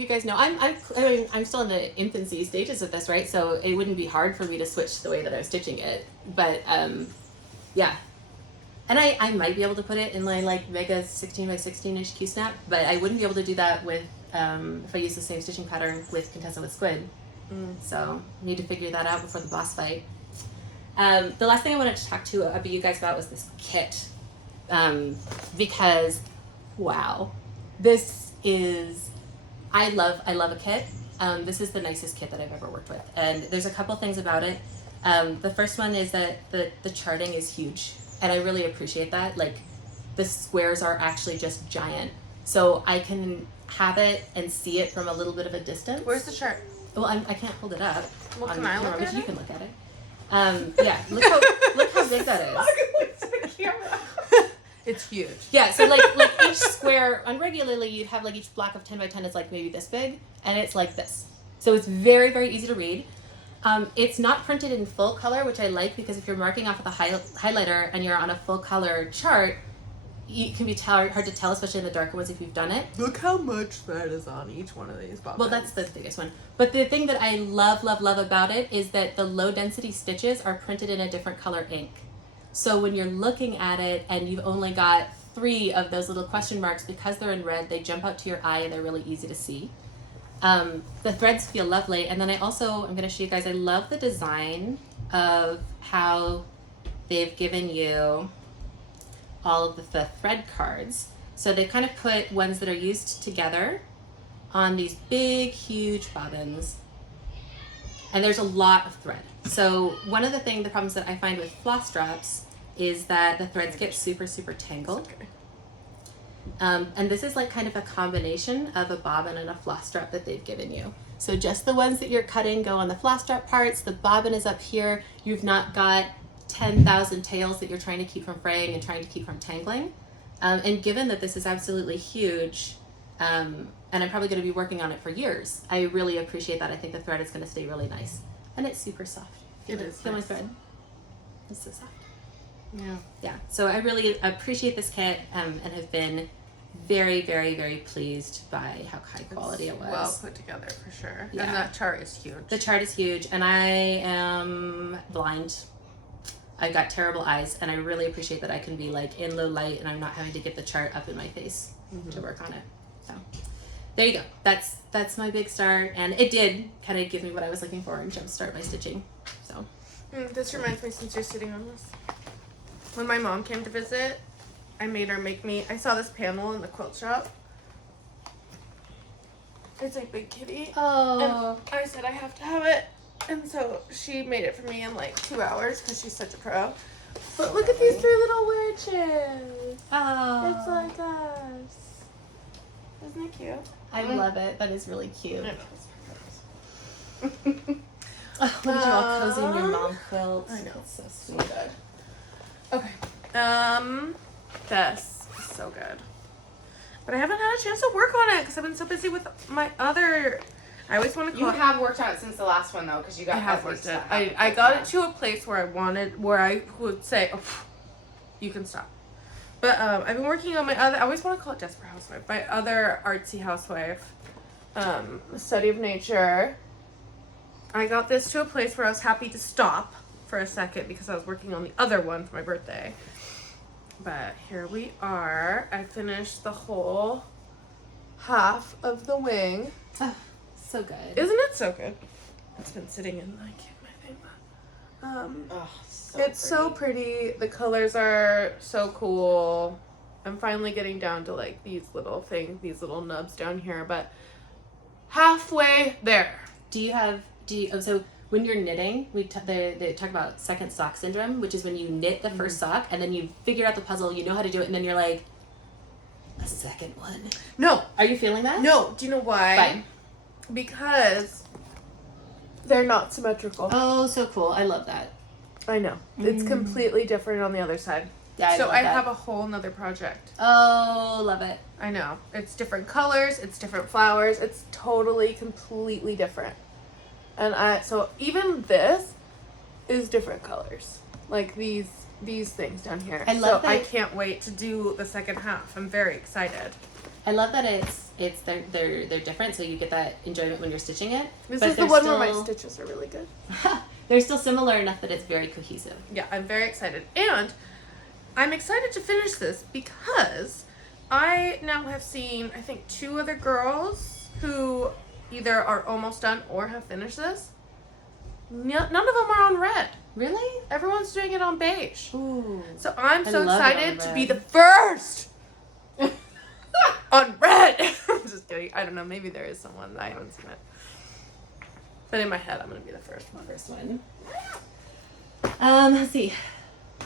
guys know. I'm still in the infancy stages of this, right? So it wouldn't be hard for me to switch the way that I'm stitching it. But yeah. And I might be able to put it in my like mega 16 by 16 inch Q-snap, but I wouldn't be able to do that with if I use the same stitching pattern with Contessa with Squid. So I need to figure that out before the boss fight. The last thing I wanted to talk to you guys about was this kit, because wow, this is I love a kit, This is the nicest kit that I've ever worked with, and there's a couple things about it. The first one is that the charting is huge, and I really appreciate that. Like, the squares are actually just giant, so I can have it and see it from a little bit of a distance. Where's the chart? Well, I can't hold it up. Well, can I look at but you it? can look at it. Yeah, look how big that is. It's huge. Yeah, so like each square, on regularly you'd have like each block of 10 by 10 is like maybe this big, and it's like this. So it's very, very easy to read. It's not printed in full color, which I like, because if you're marking off with a highlighter and you're on a full color chart, it can be hard to tell, especially in the darker ones if you've done it. Look how much thread is on each one of these bobbins. Well, that's the biggest one. But the thing that I love about it is that the low density stitches are printed in a different color ink. So when you're looking at it and you've only got 3 of those little question marks, because they're in red, they jump out to your eye and they're really easy to see. The threads feel lovely. And then I'm going to show you guys, I love the design of how they've given you all of the thread cards. So they kind of put ones that are used together on these big, huge bobbins. And there's a lot of thread. So one of the problems that I find with floss drops is that the threads get super, super tangled. Okay. And this is like kind of a combination of a bobbin and a floss drop that they've given you. So just the ones that you're cutting go on the floss drop parts. The bobbin is up here. You've not got 10,000 tails that you're trying to keep from fraying and trying to keep from tangling. And given that this is absolutely huge, and I'm probably going to be working on it for years, I really appreciate that. I think the thread is going to stay really nice. And it's super soft. It is Feel my nice. thread? It's so soft. Yeah. Yeah, so I really appreciate this kit, and have been very, very, very pleased by how high quality it was. Well put together for sure. Yeah. And that chart is huge. The chart is huge, and I am blind. I've got terrible eyes, and I really appreciate that I can be like in low light and I'm not having to get the chart up in my face to work on it. So there you go. That's my big start, and it did kind of give me what I was looking for and jumpstart my stitching. So This reminds me, since you're sitting on this, when my mom came to visit, I made her make me, I saw this panel in the quilt shop. It's a big kitty. oh, And I said I have to have it. And so she made it for me in like 2 hours because she's such a pro. But look at these 3 little witches. oh, It's like us. Isn't it cute? I love it. That is really cute. I know. Oh, look at you all cozy in your mom quilt. I know. It's so sweet. Okay. This is so good. But I haven't had a chance to work on it because I've been so busy with my other. I always want to You call it. have worked on it since the last one though, because you got. I have at least worked it. half I of got it to a place where I would say, oh, you can stop. But I've been working on my other. I always want to call it Desperate Housewife. My other artsy housewife, Study of Nature. I got this to a place where I was happy to stop for a second because I was working on the other one for my birthday. But here we are. I finished the whole half of the wing. Oh, so good. Isn't it so good? It's been sitting in my thing. Oh, It's so pretty. The colors are so cool. I'm finally getting down to like these little things, these little nubs down here, but halfway there. So when you're knitting, they talk about second sock syndrome, which is when you knit the first sock and then you figure out the puzzle, you know how to do it, and then you're like, a second one. No. Are you feeling that? No. Do you know why? Fine. Because they're not symmetrical. Oh, so cool. I love that. I know. It's completely different on the other side. Yeah, So love I that. have a whole nother project. Oh, love it. I know. It's different colors, it's different flowers, it's totally, completely different. And so even this is different colors. Like these things down here. I love so I that- can't wait to do the second half. I'm very excited. I love that they're different, so you get that enjoyment when you're stitching it. This but is the they're one where my still- stitches are really good. They're still similar enough that it's very cohesive. Yeah, I'm very excited. And I'm excited to finish this because I now have seen, I think, 2 other girls who either are almost done or have finished this. None of them are on red. Really? Everyone's doing it on beige. Ooh. So I'm I so love it on excited to be red. the first on red. I'm just kidding. I don't know. Maybe there is someone. I haven't seen it. But in my head, I'm gonna be the first one. First one. Let's see.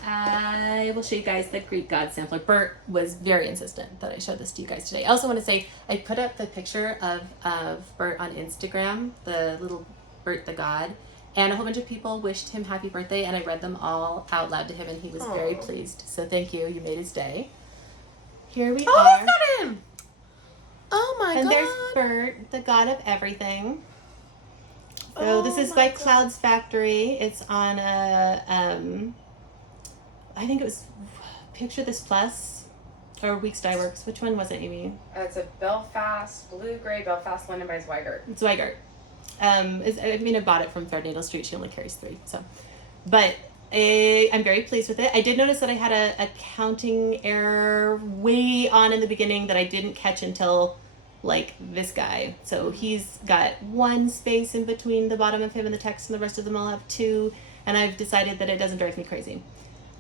I will show you guys the Greek God sampler. Bert was very insistent that I show this to you guys today. I also want to say I put up the picture of Bert on Instagram, the little Bert the God, and a whole bunch of people wished him happy birthday, and I read them all out loud to him, and he was very pleased. So thank you. You made his day. Here we are. I've got him! Oh my god. And there's Bert, the God of everything. So this is by Clouds Factory. It's on a, I think it was Picture This Plus or Weeks Dye Works. Which one was it, Aimee? It's a Belfast, blue-gray Belfast linen by Zweigart. Zweigart. I bought it from Threadneedle Street. She only carries 3. So, but I'm very pleased with it. I did notice that I had a counting error way on in the beginning that I didn't catch until like this guy. So he's got 1 space in between the bottom of him and the text, and the rest of them all have 2. And I've decided that it doesn't drive me crazy.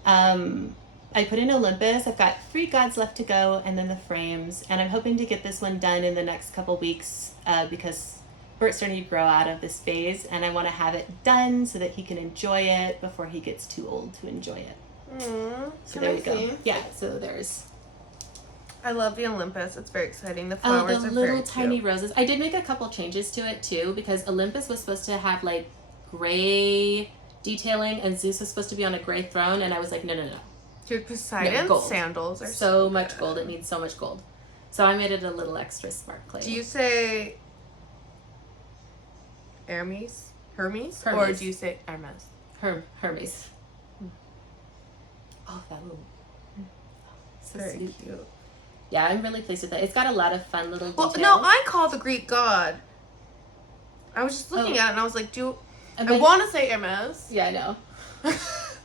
I put in Olympus. I've got 3 gods left to go, and then the frames. And I'm hoping to get this one done in the next couple weeks because Bert's starting to grow out of this phase, and I want to have it done so that he can enjoy it before he gets too old to enjoy it. So there we go. Yeah, so there's... I love the Olympus. It's very exciting. The flowers are the very little tiny cute. roses. I did make a couple changes to it too because Olympus was supposed to have like gray detailing and Zeus was supposed to be on a gray throne, and I was like, no. Dude, Poseidon's gold. sandals are so much good. gold. It needs so much gold. So I made it a little extra sparkly. Do you say Hermes? Hermes. Or do you say Hermes? Hermes. Oh, that little. So Very sweet. cute. Yeah, I'm really pleased with it. It's got a lot of fun little details. Well, no, I call the Greek god. I was just looking at it and I was like, I want to say Hermes, Yeah, I know.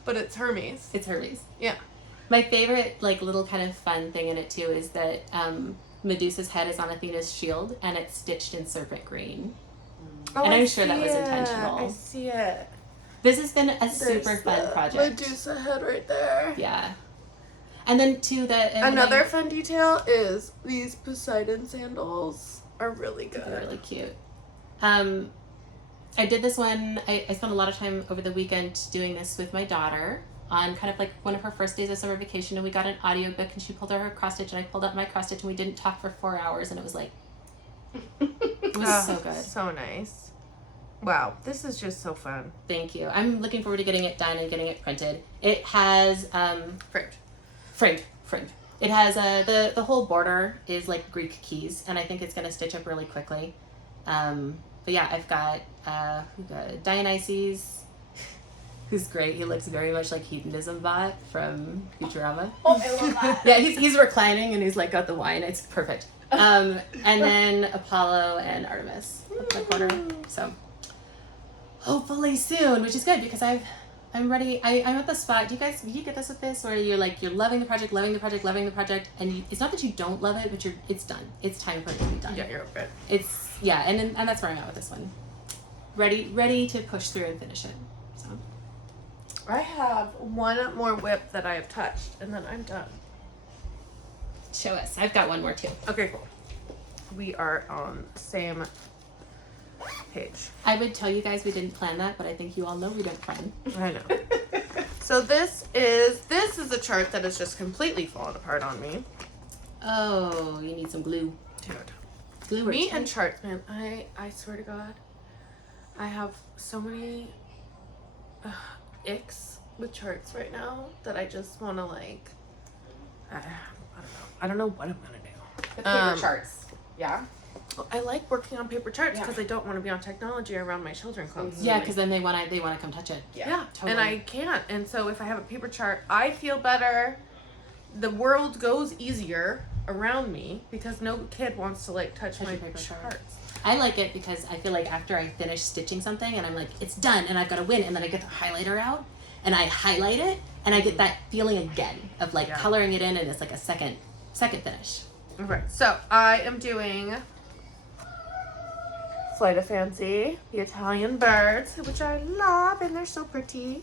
but it's Hermes. It's Hermes. Yeah. My favorite, like, little kind of fun thing in it, too, is that Medusa's head is on Athena's shield, and it's stitched in serpent green. Oh, And I I'm sure that see was it. intentional. I see it. This has been a super fun project. Medusa head right there. Yeah. And then, too, Another fun detail is these Poseidon sandals are really good. They're really cute. I did this one, I spent a lot of time over the weekend doing this with my daughter on kind of like one of her first days of summer vacation, and we got an audiobook and she pulled out her cross stitch and I pulled out my cross stitch and we didn't talk for 4 hours, and it was like, it was so good. So nice. Wow, this is just so fun. Thank you. I'm looking forward to getting it done and getting it printed. It has, framed. It has, the whole border is like Greek keys, and I think it's going to stitch up really quickly. But yeah, I've got Dionysus, who's great. He looks very much like Hedonism Bot from Futurama. Oh, I love that. Yeah, he's reclining and he's like got the wine. It's perfect. And then Apollo and Artemis up in the corner. So hopefully soon, which is good because I'm ready. I'm at the spot. Do you get this with this where you're loving the project, and it's not that you don't love it, but it's done. It's time for it to be done. Yeah, you're over it. And that's where I'm at with this one. Ready to push through and finish it. So I have one more whip that I have touched, and then I'm done. show us. I've got one more too. Okay, cool. We are on the same page. I would tell you guys we didn't plan that, but I think you all know we don't plan. I know. So this is a chart that has just completely fallen apart on me. Oh, you need some glue. Dude. Glue or Me tape? and charts, man. I swear to God, I have so many icks with charts right now that I just want to like. I don't know what I'm gonna do. The paper charts. Yeah. I like working on paper charts because I don't want to be on technology around my children constantly. Yeah, because then they want to come touch it. Yeah, totally. And I can't. And so if I have a paper chart, I feel better. The world goes easier around me because no kid wants to like touch my paper chart. charts. I like it because I feel like after I finish stitching something and I'm like, it's done and I've got to win, and then I get the highlighter out and I highlight it and I get that feeling again of like coloring it in, and it's like a second finish. Okay, so I am doing Flight of Fancy, the Italian birds, which I love, and they're so pretty.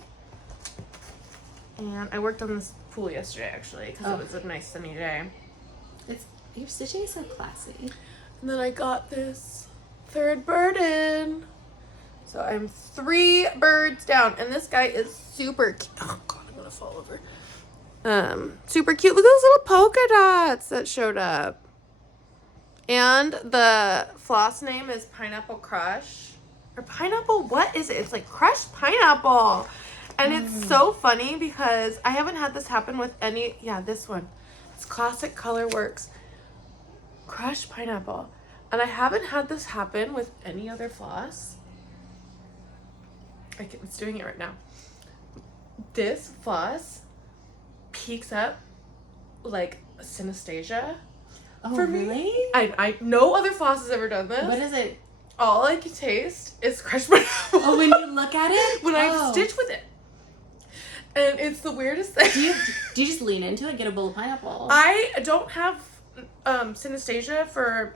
And I worked on this pool yesterday, actually, because it was a nice sunny day. Your stitching is so classy. And then I got this third bird in. So I'm 3 birds down, and this guy is super cute. Oh god, I'm gonna fall over. Super cute. Look at those little polka dots that showed up. And the floss name is Pineapple Crush. Or Pineapple, what is it? It's like crushed pineapple. And it's so funny because I haven't had this happen with any, this one. It's Classic Colorworks crushed pineapple. And I haven't had this happen with any other floss. It's doing it right now. This floss peaks up like synesthesia. Oh, for really? me. I no other floss has ever done this. What is it? All I can taste is crushed pineapple. Oh, when you look at it? When I stitch with it. And it's the weirdest thing. Do you just lean into it, get a bowl of pineapple? I don't have synesthesia for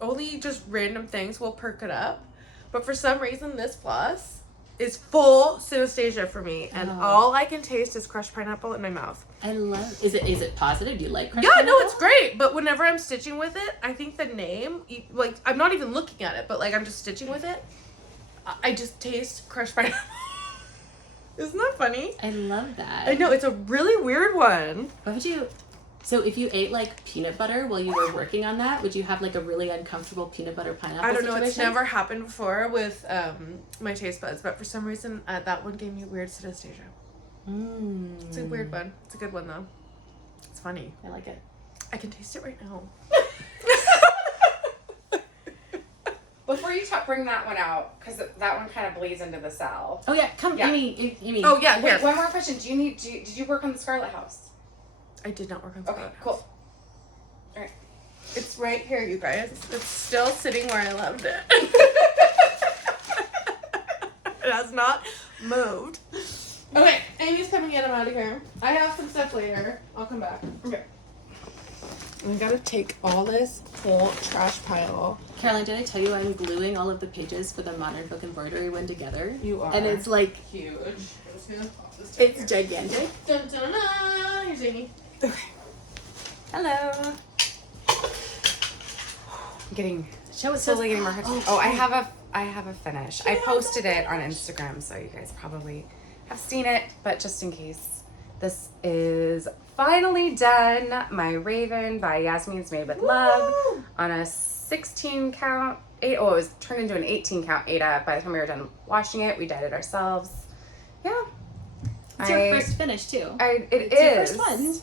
only just random things will perk it up. But for some reason this floss is full synesthesia for me, and all I can taste is crushed pineapple in my mouth. I love. Is it positive? Do you like crushed pineapple? pineapple? No, it's great. But whenever I'm stitching with it, I think the name, like I'm not even looking at it, but like I'm just stitching with it, I just taste crushed pineapple. Isn't that funny? I love that. I know, it's a really weird one. What would you? So if you ate like peanut butter while you were working on that, would you have like a really uncomfortable peanut butter pineapple I don't know. situation? It's never happened before with my taste buds, but for some reason that one gave me weird synesthesia. It's a weird one. It's a good one though. It's funny. I like it. I can taste it right now. Before you bring that one out, because that one kind of bleeds into the cell. Oh yeah, come, Aimee. Oh yeah, here. Wait, one more question. Did you work on the Scarlet House? I did not work on Okay, Scarlet House. cool. All right. It's right here, you guys. It's still sitting where I left it. It has not moved. Okay, Aimee's coming in. I'm out of here. I have some stuff later. I'll come back. Okay. I gotta take all this whole trash pile. Caroline, did I tell you I'm gluing all of the pages for the Modern Book Embroidery one together? You are. And it's like huge. I'm just gonna pop this down it's here. gigantic. Dun, dun, dun. Here's Aimee. Okay. Hello. Show us Slowly getting more. Oh, I have a finish. I posted it on Instagram, so you guys probably have seen it. But just in case, this is finally done. My Raven by Yasmins Made with Love on a 16 count. It was turned into an 18 count Aida by the time we were done washing it. We dyed it ourselves. Yeah. It's your first finish too. It's your first one.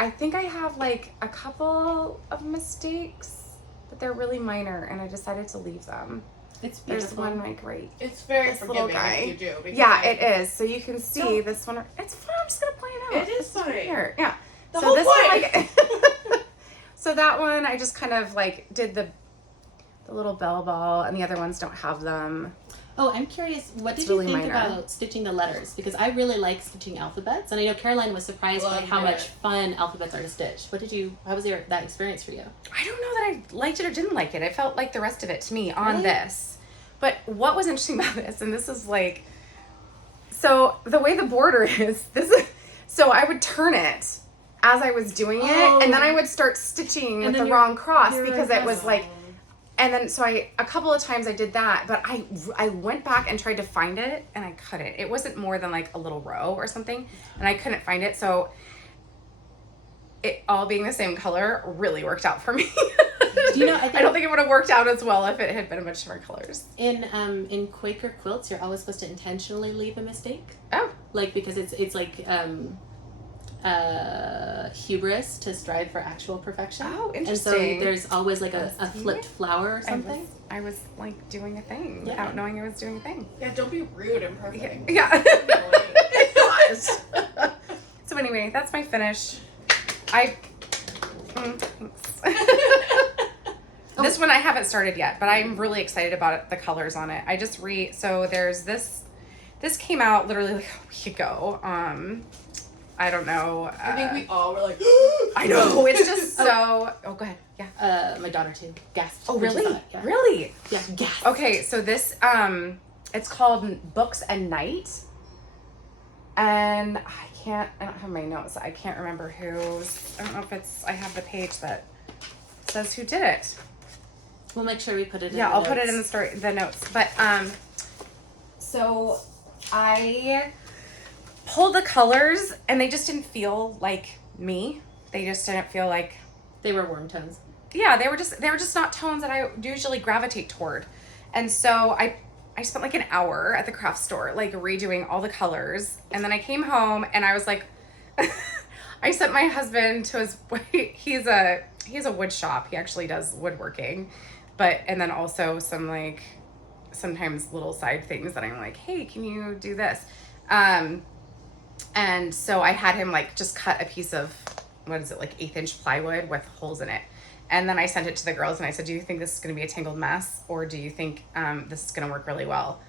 I think I have like a couple of mistakes, but they're really minor, and I decided to leave them. It's beautiful. There's one like It's very this forgiving little guy. if you do. because Yeah, I- it is. So you can see this one. It's fun. I'm just gonna point it out. It is fine. Here. Yeah. The so whole this point. one, like, so that one I just kind of like did the little bell ball, and the other ones don't have them. Oh, I'm curious, what It's did you really think minor. about stitching the letters? Because I really like stitching alphabets, and I know Caroline was surprised by how Loved much it. fun alphabets are to stitch. How was that experience for you? I don't know that I liked it or didn't like it. It felt like the rest of it to me on Really? this. But what was interesting about this, and this is like, so the way the border is, so I would turn it as I was doing it, and then I would start stitching with the wrong cross because it was like, and then so a couple of times I did that, but I went back and tried to find it, and I couldn't. It wasn't more than like a little row or something, and I couldn't find it. So it all being the same color really worked out for me. Do you know, I don't think it would have worked out as well if it had been a bunch of different colors. In Quaker quilts, you're always supposed to intentionally leave a mistake. Oh. Like, because it's like hubris to strive for actual perfection. Oh, And so interesting. there's always like a flipped flower or something. I was like doing a thing Yeah. without knowing I was doing a thing. Yeah, don't be rude and perfect. Yeah. Gosh. So anyway, that's my finish. Thanks. This one I haven't started yet, but I'm really excited about it, the colors on it. I just so there's this came out literally like a week ago. I don't know. I think we all were like, I know. It's just so. Oh, go ahead. Yeah. My daughter too. Gasped. Oh, when she really? saw it. Yeah. Really? Yeah. Gasp. Okay, so this it's called Books and Night, and I don't have my notes. I can't remember whose. I don't know if I have the page that says who did it. We'll make sure we put it in Yeah, the I'll notes. put it in the notes. But so I pulled the colors and they just didn't feel like me. They just didn't feel like They were warm tones. yeah, they were just not tones that I usually gravitate toward. And so I spent like an hour at the craft store like redoing all the colors, and then I came home and I was like I sent my husband to his he's a wood shop. He actually does woodworking. And then also some like sometimes little side things that I'm like, "Hey, can you do this?" And so I had him like just cut a piece of, what is it, like 1/8-inch plywood with holes in it. And then I sent it to the girls and I said, "Do you think this is going to be a tangled mess, or do you think this is going to work really well?"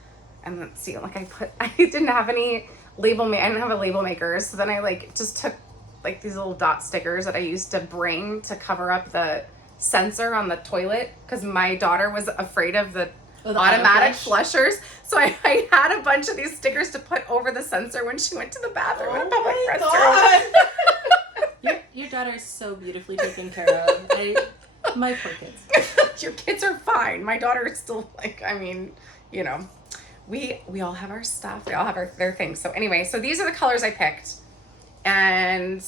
And let's see, like I didn't have any I didn't have a label maker. So then I like just took like these little dot stickers that I used to bring to cover up the sensor on the toilet, because my daughter was afraid of the automatic flushers. So I had a bunch of these stickers to put over the sensor when she went to the bathroom in a public restroom. Your daughter is so beautifully taken care of. My poor kids. Your kids are fine. My daughter is still like, I mean, you know, we all have our stuff. We all have their things. So anyway, so these are the colors I picked, and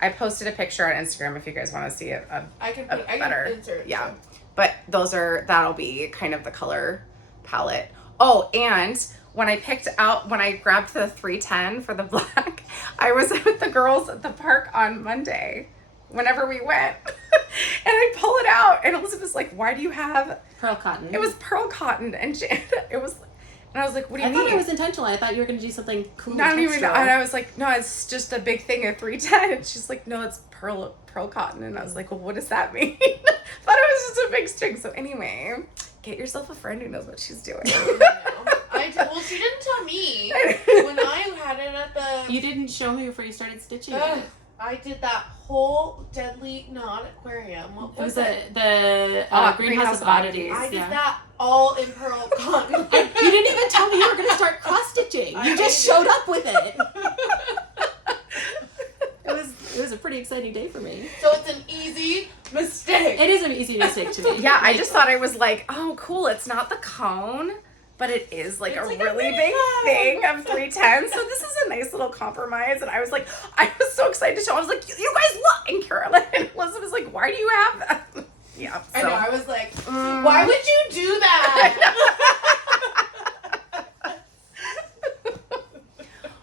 I posted a picture on Instagram if you guys want to see it. I can insert. Yeah. So. But that'll be kind of the color palette. Oh, and when I grabbed the 310 for the black, I was with the girls at the park on Monday, whenever we went. And I pull it out, and Elizabeth's like, "Why do you have pearl cotton?" It was pearl cotton, and I was like, "What do you mean?" I thought it was intentional. I thought you were going to do something cool. Not even, and I was like, "No, it's just a big thing of 310." And she's like, "No, it's pearl cotton." And I was like, "Well, what does that mean?" Thought it was just a big string. So anyway, get yourself a friend who knows what she's doing. Well, she didn't tell me when I had it at the. You didn't show me before you started stitching. I did that whole not aquarium. What was it? The Greenhouse of Oddities. I did that all in pearl cotton. And you didn't even tell me you were going to start cross stitching. You just showed up with it. It was a pretty exciting day for me. So it's an easy mistake. It is an easy mistake to me. Yeah, I just thought I was like, "Oh, cool! It's not the cone, but it is like a really big thing of 310. So this is a nice little compromise." And I was so excited to show. I was like, "You guys look!" And Carolyn and Elizabeth was like, "Why do you have that?" Yeah. So. I know. I was like, "Why would you do that?"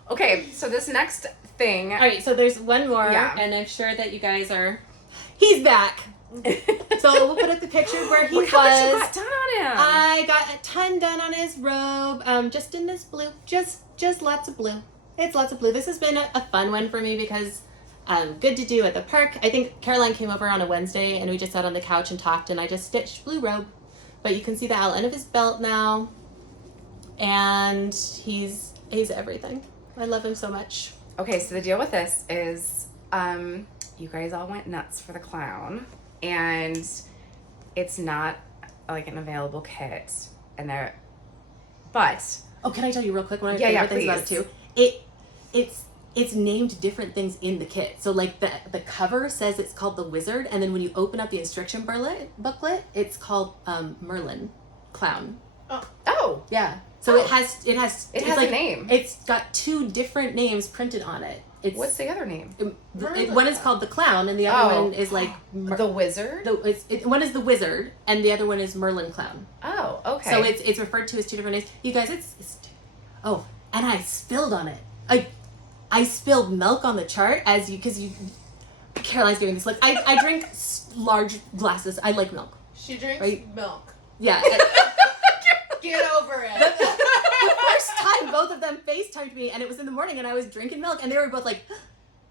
Okay, so this next thing. All right, so there's one more, and I'm sure that you guys are. He's back. So we'll put up the picture where he was. How much you got done on him? I got a ton done on his robe, just in this blue, just lots of blue. It's lots of blue. This has been a fun one for me because good to do at the park. I think Caroline came over on a Wednesday and we just sat on the couch and talked, and I just stitched blue robe. But you can see the outline of his belt now, and he's everything. I love him so much. Okay, so the deal with this is you guys all went nuts for the clown, and it's not like an available kit, but can I tell you real quick one of my favorite things about it too? It's named different things in the kit. So like the cover says it's called the Wizard, and then when you open up the instruction booklet, it's called Merlin Clown. Oh yeah. So it has like, a name. It's got two different names printed on it. What's the other name? One is called the Clown, and the other one is like the Wizard. One is the Wizard, and the other one is Merlin Clown. Oh, okay. So it's referred to as two different names. You guys, and I spilled on it. I spilled milk on the chart because Caroline's giving this look. I drink large glasses. I like milk. She drinks milk. Yeah. Get over it. The first time both of them FaceTimed me, and it was in the morning, and I was drinking milk, and they were both like,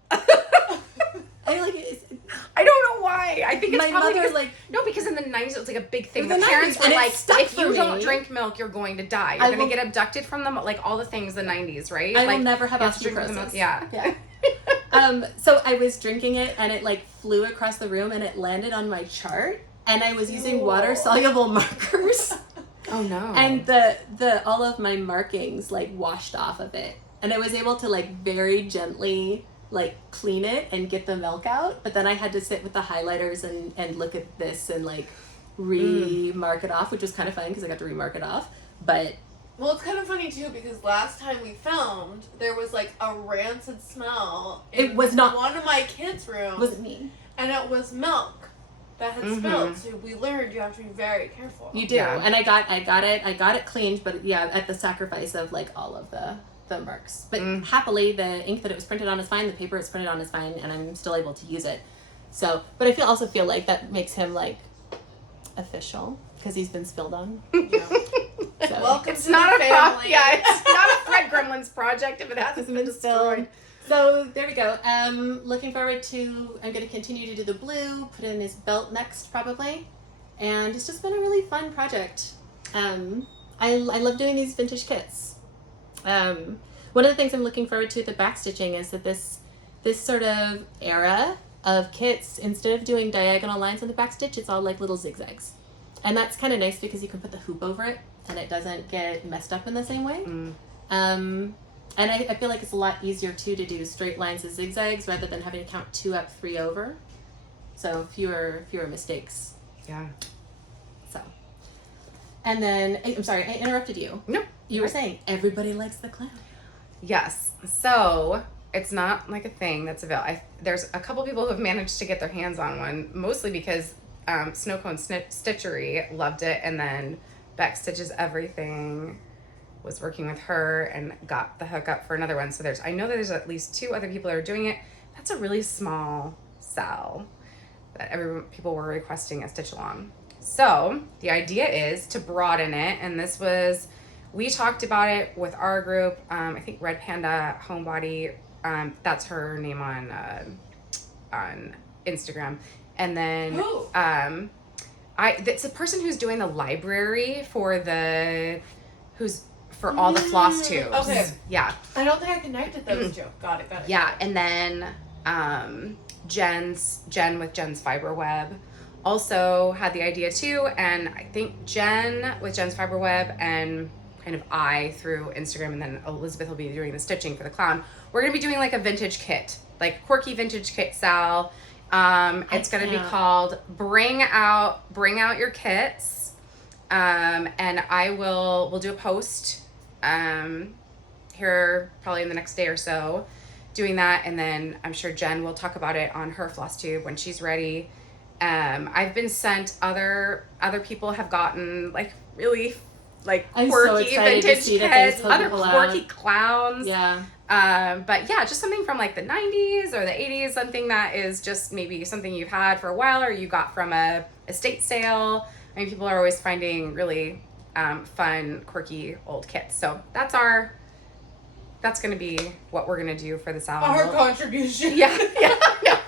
I don't know why. I think it's my probably mother because in the 90s it was like a big thing. The parents 90s, were like, if you don't me. drink milk, you're going to die. You're going to get abducted from them. Like all the things the 90s, right? I will never have osteoporosis. Yeah. So I was drinking it, and it like flew across the room, and it landed on my chart, and I was using water-soluble markers. Oh no. And the all of my markings like washed off of it. And I was able to like very gently like clean it and get the milk out, but then I had to sit with the highlighters and look at this and like remark it off, which was kind of fun because I got to remark it off. But well, it's kind of funny too because last time we filmed, there was like a rancid smell. It was not one of my kids' rooms. Was it me? And it was milk that had spilled. So we learned you have to be very careful. You do, and I got it cleaned, but yeah, at the sacrifice of like all of the marks. But happily, the ink that it was printed on is fine. The paper it's printed on is fine, and I'm still able to use it. So, but I also feel like that makes him like official because he's been spilled on. Yeah. So. Welcome It's to not the a family. it's not a ThreadGremlins project if it hasn't been destroyed. So there we go. Looking forward to. I'm going to continue to do the blue. Put in his belt next, probably, and it's just been a really fun project. I love doing these vintage kits. One of the things I'm looking forward to with the backstitching is that this sort of era of kits, instead of doing diagonal lines on the backstitch, it's all like little zigzags. And that's kind of nice because you can put the hoop over it and it doesn't get messed up in the same way. And I feel like it's a lot easier too to do straight lines as zigzags rather than having to count 2 up, 3 over. So fewer mistakes. Yeah. So. And then, I'm sorry, I interrupted you. Nope. You were saying everybody likes the clown. Yes. So it's not like a thing that's available. There's a couple people who have managed to get their hands on one, mostly because Snow Cone Stitchery loved it, and then Beck Stitches Everything was working with her and got the hook up for another one. So I know that there's at least 2 other people that are doing it. That's a really small cell that people were requesting a stitch along. So the idea is to broaden it, and we talked about it with our group. I think Red Panda Homebody, that's her name on Instagram. And then it's a person who's doing the library for all the floss tubes. Okay. Yeah. I don't think I connected those two. Got it. Yeah, and then Jen with Jen's Fiber Web also had the idea too, and I think Jen with Jen's Fiber Web and kind of I through Instagram, and then Elizabeth will be doing the stitching for the clown. We're gonna be doing like a vintage kit, like quirky vintage kit style. It's gonna be called Bring Out Your Kits, and we'll do a post here probably in the next day or so doing that, and then I'm sure Jen will talk about it on her Floss Tube when she's ready. I've been sent other people have gotten like really like quirky vintage kits, other quirky clowns. Yeah. But yeah, just something from like the 90s or the 80s, something that is just maybe something you've had for a while or you got from a estate sale. I mean, people are always finding really fun, quirky old kits. So that's going to be what we're going to do for this album. Our contribution. Yeah. No.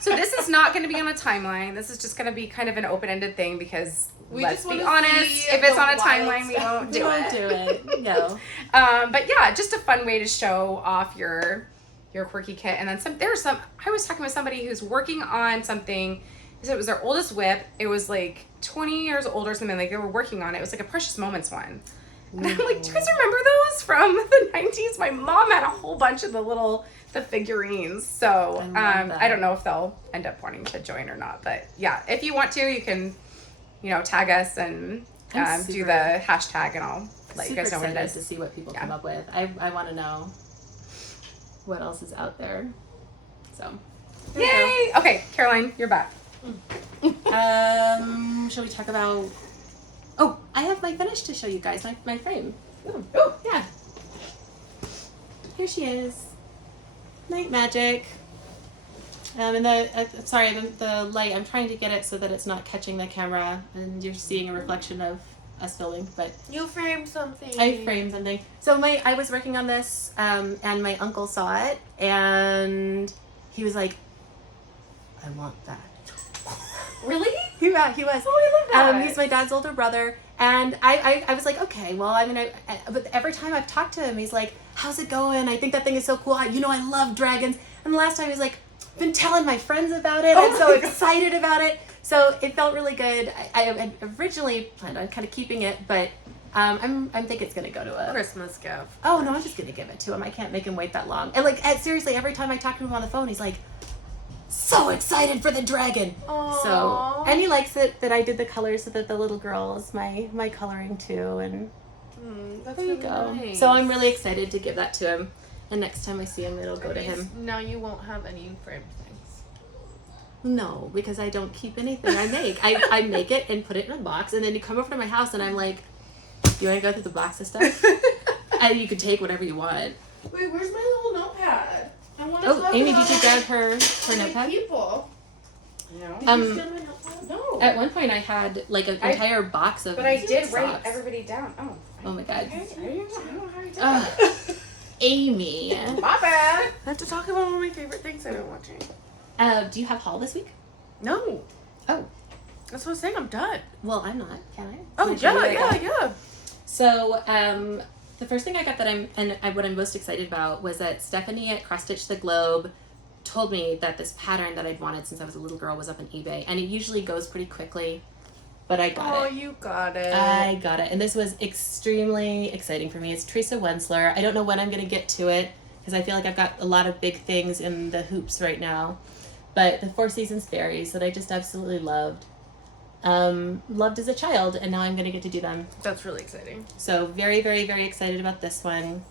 So this is not going to be on a timeline. This is just going to be kind of an open-ended thing because let's be honest, if it's on a timeline, we won't do it. No. But yeah, just a fun way to show off your quirky kit. And then I was talking with somebody who's working on something. They said it was their oldest WIP. It was like 20 years old or something. Like they were working on it. It was like a Precious Moments one. And I'm like, do you guys remember those from the 90s? My mom had a whole bunch of the figurines. So I don't know if they'll end up wanting to join or not. But yeah, if you want to, you can, tag us and do the hashtag, and I'll let you guys know what it is. To see what people come up with. I want to know what else is out there. So, yay! Okay, Caroline, you're back. Shall we talk about? Oh, I have my finish to show you guys. My frame. Oh, yeah. Here she is. Night Magic. And the light, I'm trying to get it so that it's not catching the camera and you're seeing a reflection of us filming, but you framed something. I framed something. So I was working on this, and my uncle saw it, and he was like, I want that. Really? Yeah, he was. Oh, I love that. He's my dad's older brother, and I was like, okay, well, I mean, but every time I've talked to him, he's like, how's it going? I think that thing is so cool. I love dragons. And the last time he was like, been telling my friends about it. I'm so excited about it. So it felt really good. I originally planned on kind of keeping it, but I think it's gonna go to a Christmas gift. Oh no, I'm just gonna give it to him. I can't make him wait that long. And seriously, every time I talk to him on the phone, he's like, so excited for the dragon. Aww. So, and he likes it that I did the colors so that the little girl is my coloring too. And that's there you really go. nice. So I'm really excited to give that to him. And next time I see him, it'll go to him. Now you won't have any frame things. No, because I don't keep anything I make. I make it and put it in a box, and then you come over to my house and I'm like, you want to go through the box of stuff? And you can take whatever you want. Wait, where's my little notepad? I want to Oh, Aimee, did you grab her notepad? People. No. Did you steal my notepad? No. At one point I had like an entire box of But I did socks. write everybody down. Oh my god. I don't know how I did that. Aimee. My bad. I have to talk about one of my favorite things I've been watching. Do you have haul this week? No. Oh. That's what I was saying. I'm done. Well, I'm not. Can I? Oh, Can I show you what I got? yeah. So, the first thing I got that what I'm most excited about was that Stephanie at Cross Stitch the Globe told me that this pattern that I'd wanted since I was a little girl was up on eBay, and it usually goes pretty quickly, but I got it. Oh, you got it. I got it, and this was extremely exciting for me. It's Teresa Wensler. I don't know when I'm going to get to it because I feel like I've got a lot of big things in the hoops right now, but the Four Seasons fairies that I just absolutely loved. Loved as a child, and now I'm going to get to do them. That's really exciting. So very, very, very excited about this one.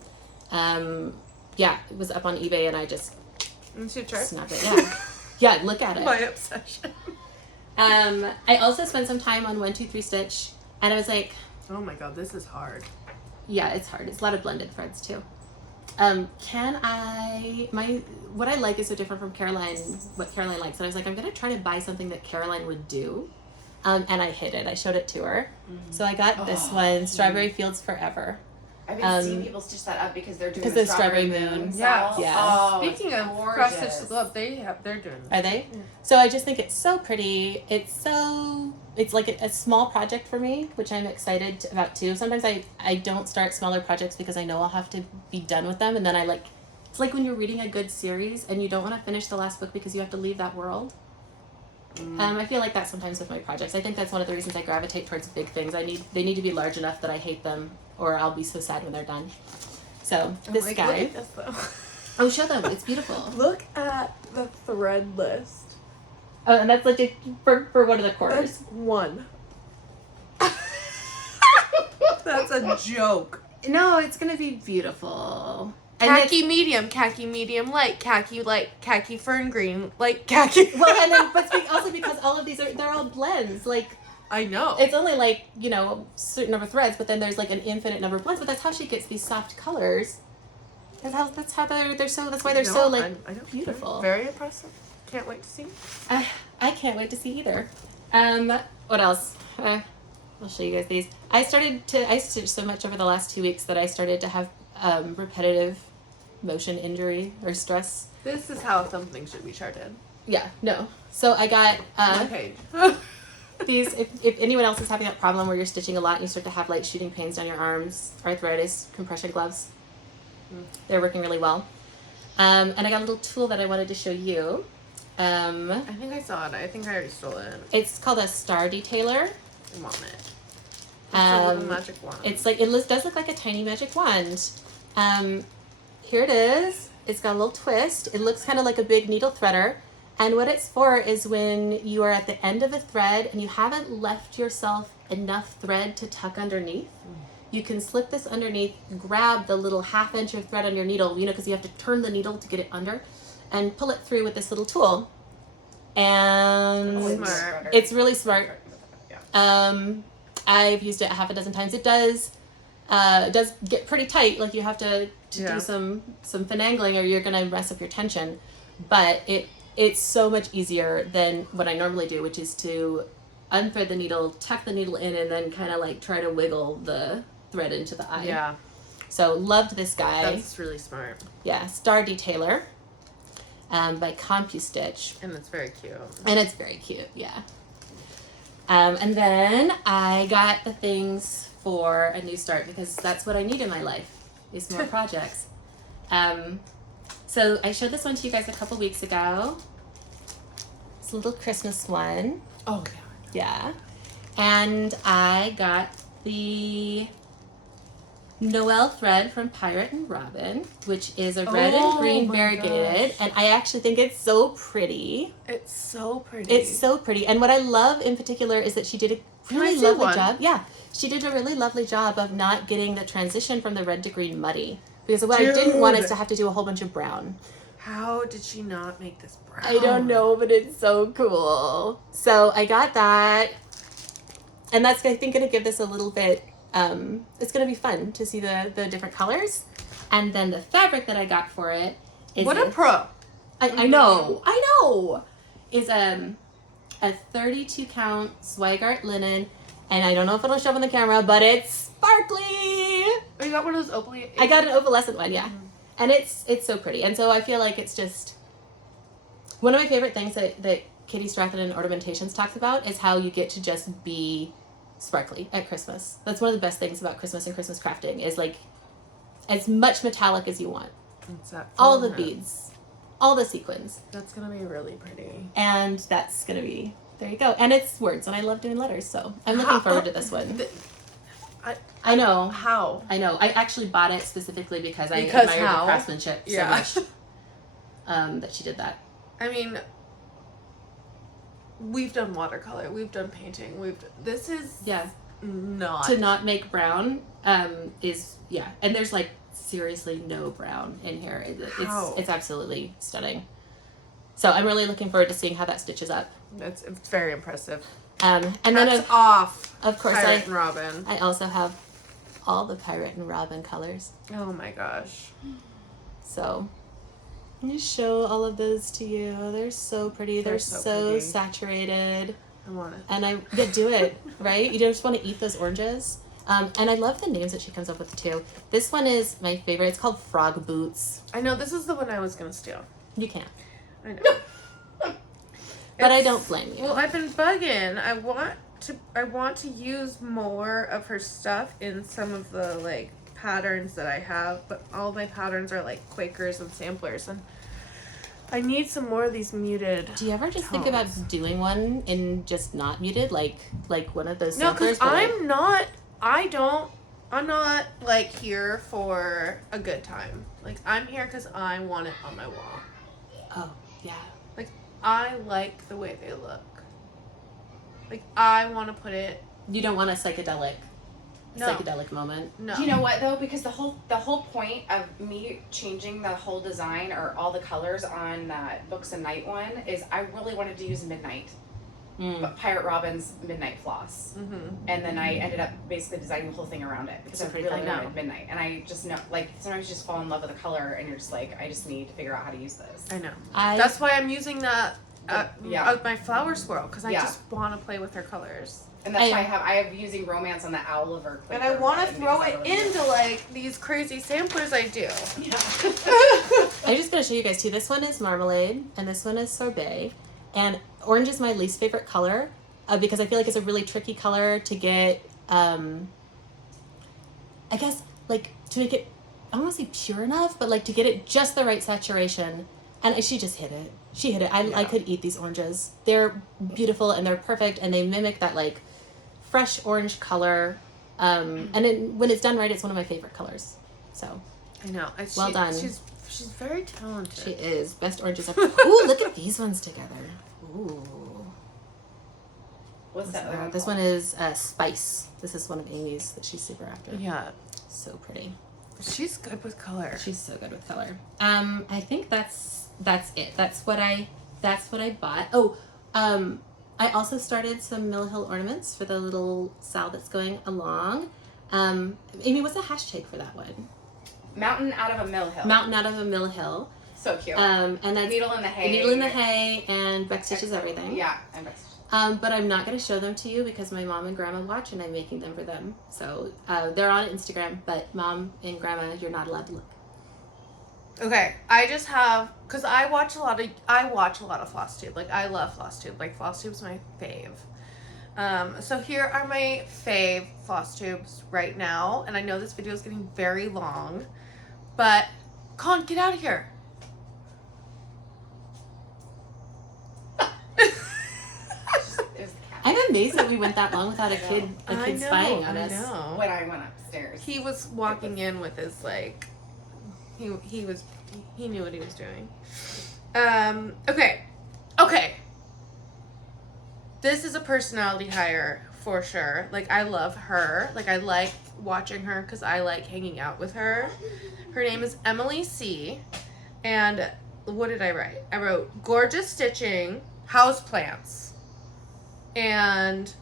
Yeah, it was up on eBay, and I just You should try. snapped it. Yeah, yeah. Look at it. My obsession. I also spent some time on 1-2-3 Stitch, and I was like, Oh my god, this is hard. yeah, it's hard. It's a lot of blended threads too. What I like is so different from Caroline, what Caroline likes. And I was like, I'm going to try to buy something that Caroline would do. And I hid it. I showed it to her. Mm-hmm. So I got this one, Strawberry Fields Forever. I've been seeing people stitch that up because they're doing because the the Strawberry Moon. Yeah. Yeah. Oh, Speaking of Cross Stitch the Globe, they're doing this. Are they? Yeah. So I just think it's so pretty. It's like a small project for me, which I'm excited about too. Sometimes I don't start smaller projects because I know I'll have to be done with them, and then it's like when you're reading a good series and you don't want to finish the last book because you have to leave that world. I feel like that sometimes with my projects. I think that's one of the reasons I gravitate towards big things. They need to be large enough that I hate them, or I'll be so sad when they're done. So this guy. Look at this, though. Oh, show them. It's beautiful. Look at the thread list. Oh, and that's legit for one of the quarters. That's one. That's a joke. No, it's gonna be beautiful. Khaki medium light, khaki fern green, like khaki. Well, and then but also because all of these they're all blends. Like I know. it's only like a certain number of threads, but then there's like an infinite number of blends. But that's how she gets these soft colors. That's how they're so. That's why they're so like I know. beautiful. Very impressive. Can't wait to see. I can't wait to see either. What else? I'll show you guys these. I stitched so much over the last 2 weeks that I started to have repetitive motion injury or stress. This is how something should be charted. Yeah, no. So I got One page. these. If anyone else is having that problem where you're stitching a lot and you start to have like shooting pains down your arms, arthritis, compression gloves, they're working really well. And I got a little tool that I wanted to show you. I think I saw it. I think I already stole it. It's called a star detailer. I want it. It's a little magic wand. It's like does look like a tiny magic wand. Here it is. It's got a little twist. It looks kind of like a big needle threader. And what it's for is when you are at the end of a thread and you haven't left yourself enough thread to tuck underneath. You can slip this underneath, grab the little 1/2 inch of thread on your needle, because you have to turn the needle to get it under, and pull it through with this little tool. And Smart. it's really smart. Yeah. I've used it 6 times. It does get pretty tight. Like you have to do some finagling or you're gonna mess up your tension. But it's so much easier than what I normally do, which is to unthread the needle, tuck the needle in, and then kind of like try to wiggle the thread into the eye. Yeah. So loved this guy. That's really smart. Yeah, Star Detailer by CompuStitch. And it's very cute. And it's very cute, yeah. And then I got the things for a new start because that's what I need in my life is more projects. So I showed this one to you guys a couple weeks ago. It's a little Christmas one. Oh, Yeah. And I got the Noel thread from Pirate and Robin, which is a red and green variegated, and I actually think it's so pretty. It's so pretty. It's so pretty, and what I love in particular is that she did a really lovely job. Yeah, she did a really lovely job of not getting the transition from the red to green muddy, because what I didn't want is to have to do a whole bunch of brown. How did she not make this brown? I don't know, but it's so cool. So I got that, and that's, I think, going to give this a little bit, it's going to be fun to see the different colors. And then the fabric that I got for it is... What a pro. I know! Is a 32 count Zweigart linen, and I don't know if it'll show up on the camera, but it's sparkly! Oh, you got one of those opally? I got an opalescent one, yeah. And it's so pretty. And so I feel like it's just... One of my favorite things that Katie Stratton in Ornamentations talks about is how you get to just be sparkly at Christmas. That's one of the best things about Christmas and Christmas crafting is like as much metallic as you want. All the beads, all the sequins. That's going to be really pretty. And that's going to be, there you go. And it's words, and I love doing letters, so I'm looking forward to this one. I know. How? I know. I actually bought it specifically because I admired the craftsmanship so much that she did that. I mean, we've done watercolor, we've done painting, this is not. To not make brown is, and there's like seriously no brown in here. It's absolutely stunning. So I'm really looking forward to seeing how that stitches up. It's very impressive. And then of course Pirate and Robin. I also have all the Pirate and Robin colors. Oh my gosh. So let me show all of those to you. They're so pretty. They're so pretty. Saturated. I want it. And do it, right? You just want to eat those oranges. And I love the names that she comes up with too. This one is my favorite. It's called Frog Boots. I know, this is the one I was going to steal. You can't. I know. But I don't blame you. Well, I've been bugging. I want to use more of her stuff in some of the like patterns that I have, but all my patterns are like Quakers and samplers, and I need some more of these muted. Do you ever just think about doing one in just not muted, like one of those No, samplers? because I'm not like here for a good time. Like I'm here because I want it on my wall. Oh yeah. Like I like the way they look. Like I want to put it. You don't want a psychedelic moment. No. You know what though? Because the whole point of me changing the whole design or all the colors on that Books and Night one is I really wanted to use Midnight, but Pirate Robin's Midnight Floss, and then I ended up basically designing the whole thing around it because I really wanted Midnight, and I just know like sometimes you just fall in love with a color and you're just like I just need to figure out how to use this. I know. That's why I'm using that. My flower squirrel because I just want to play with her colors. And that's why I have using romance on the owl of her. And I want to throw it into like these crazy samplers I do. Yeah. I'm just gonna show you guys too. This one is marmalade and this one is sorbet. And orange is my least favorite color because I feel like it's a really tricky color to get. I guess like to make it, I don't want to say pure enough, but like to get it just the right saturation. And she just hit it. She hit it. I could eat these oranges. They're beautiful and they're perfect and they mimic that like fresh orange color. And when it's done right, it's one of my favorite colors. So I know. Well done. She's very talented. She is. Best oranges ever. Ooh, look at these ones together. Ooh. What's that? This one is Spice. This is one of Aimee's that she's super after. Yeah. So pretty. She's good with color. She's so good with color. I think that's it. That's what I bought. Oh, I also started some Mill Hill ornaments for the little sow that's going along. Aimee, what's the hashtag for that one? Mountain out of a mill hill. Mountain out of a mill hill. So cute. And that's needle in the hay. Needle in the hay and back stitches everything. Yeah, and back stitches. But I'm not going to show them to you because my mom and grandma watch and I'm making them for them. So they're on Instagram, but mom and grandma, you're not allowed to look. Okay, I just have because I watch a lot of Floss Tube. Like I love Floss Tube. Like Floss Tube's my fave. So here are my fave Floss Tubes right now, and I know this video is getting very long, but Colin, get out of here. I'm amazed that we went that long without a kid spying on us. I know. When I went upstairs. He was walking in with his like, he knew what he was doing. Okay. This is a personality hire for sure. Like, I love her. Like, I like watching her because I like hanging out with her. Her name is Emily C. And what did I write? I wrote gorgeous stitching, houseplants, and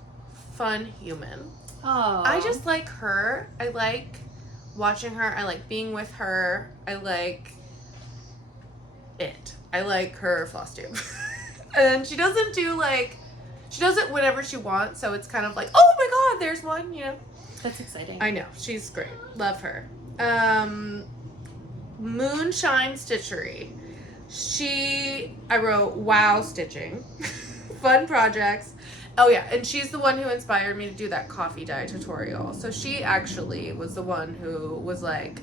fun human. Oh. I just like her. I like watching her. I like being with her. I like it. I like her floss tube. And she does it whenever she wants, so it's kind of like, oh my god, there's one, you know. That's exciting. I know. She's great. Love her. Moonshine Stitchery. I wrote wow stitching. Fun projects. Oh yeah, and she's the one who inspired me to do that coffee dye tutorial. So she actually was the one who was like,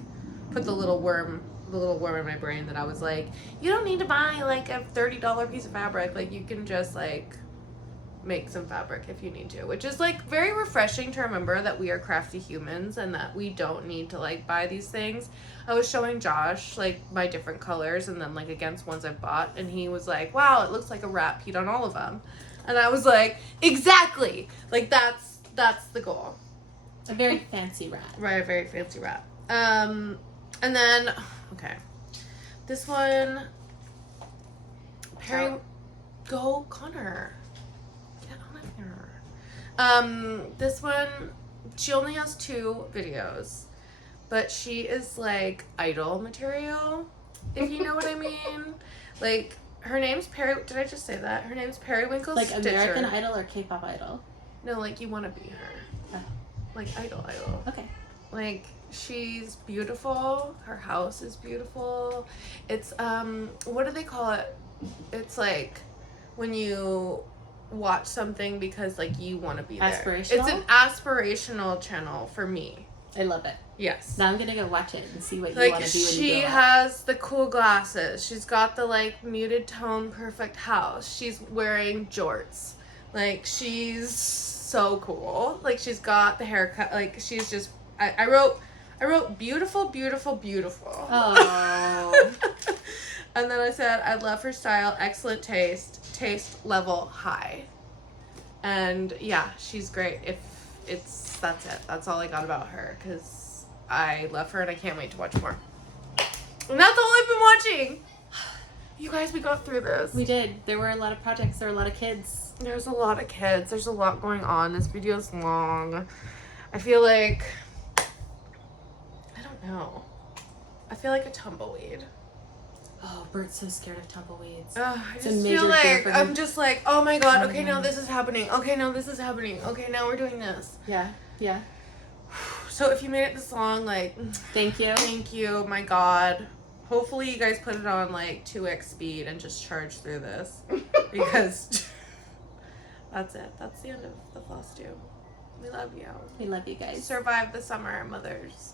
put the little worm in my brain that I was like, you don't need to buy like a $30 piece of fabric. Like, you can just like make some fabric if you need to, which is like very refreshing to remember that we are crafty humans and that we don't need to like buy these things. I was showing Josh like my different colors and then like against ones I've bought, and he was like, wow, it looks like a rat peed on all of them. And I was like, exactly, like that's the goal. A very fancy rat. Right, a very fancy rat. And then okay, this one, Perry, go Connor. This one, she only has 2 videos, but she is like idol material, if you know what I mean. Like, her name's Perry. Did I just say that? Her name's Periwinkle Like Stitcher. American Idol or K-pop Idol? No, like you want to be her. Oh. Like idol. Okay. Like, she's beautiful. Her house is beautiful. It's what do they call it? It's like when you watch something because like you want to be there. Aspirational? It's an aspirational channel for me. I love it. Yes. Now I'm gonna go watch it and see what you Like, want to do when you she grow up. has the cool glasses. She's got the like muted tone perfect house. She's wearing jorts. Like, she's so cool. Like, she's got the haircut. Like, she's just I wrote beautiful, beautiful, beautiful. Oh. And then I said, I love her style, excellent taste level high. And yeah, she's great. That's it. That's all I got about her, because I love her and I can't wait to watch more. And that's all I've been watching. You guys, we got through this. We did. There were a lot of projects. There were a lot of kids. There's a lot of kids. There's a lot going on. This video's long. I feel like, I don't know. I feel like a tumbleweed. Oh, Bert's so scared of tumbleweeds. I It's a just major feel fear like, for him. I'm just like, oh my god, okay, now this is happening. Okay, now this is happening. Okay, now we're doing this. Yeah. So if you made it this long, like, Thank you. thank you, my god. Hopefully you guys put it on like 2x speed and just charge through this. Because that's it. That's the end of the Floss Tube. We love you. We love you guys. Survive the summer, mothers.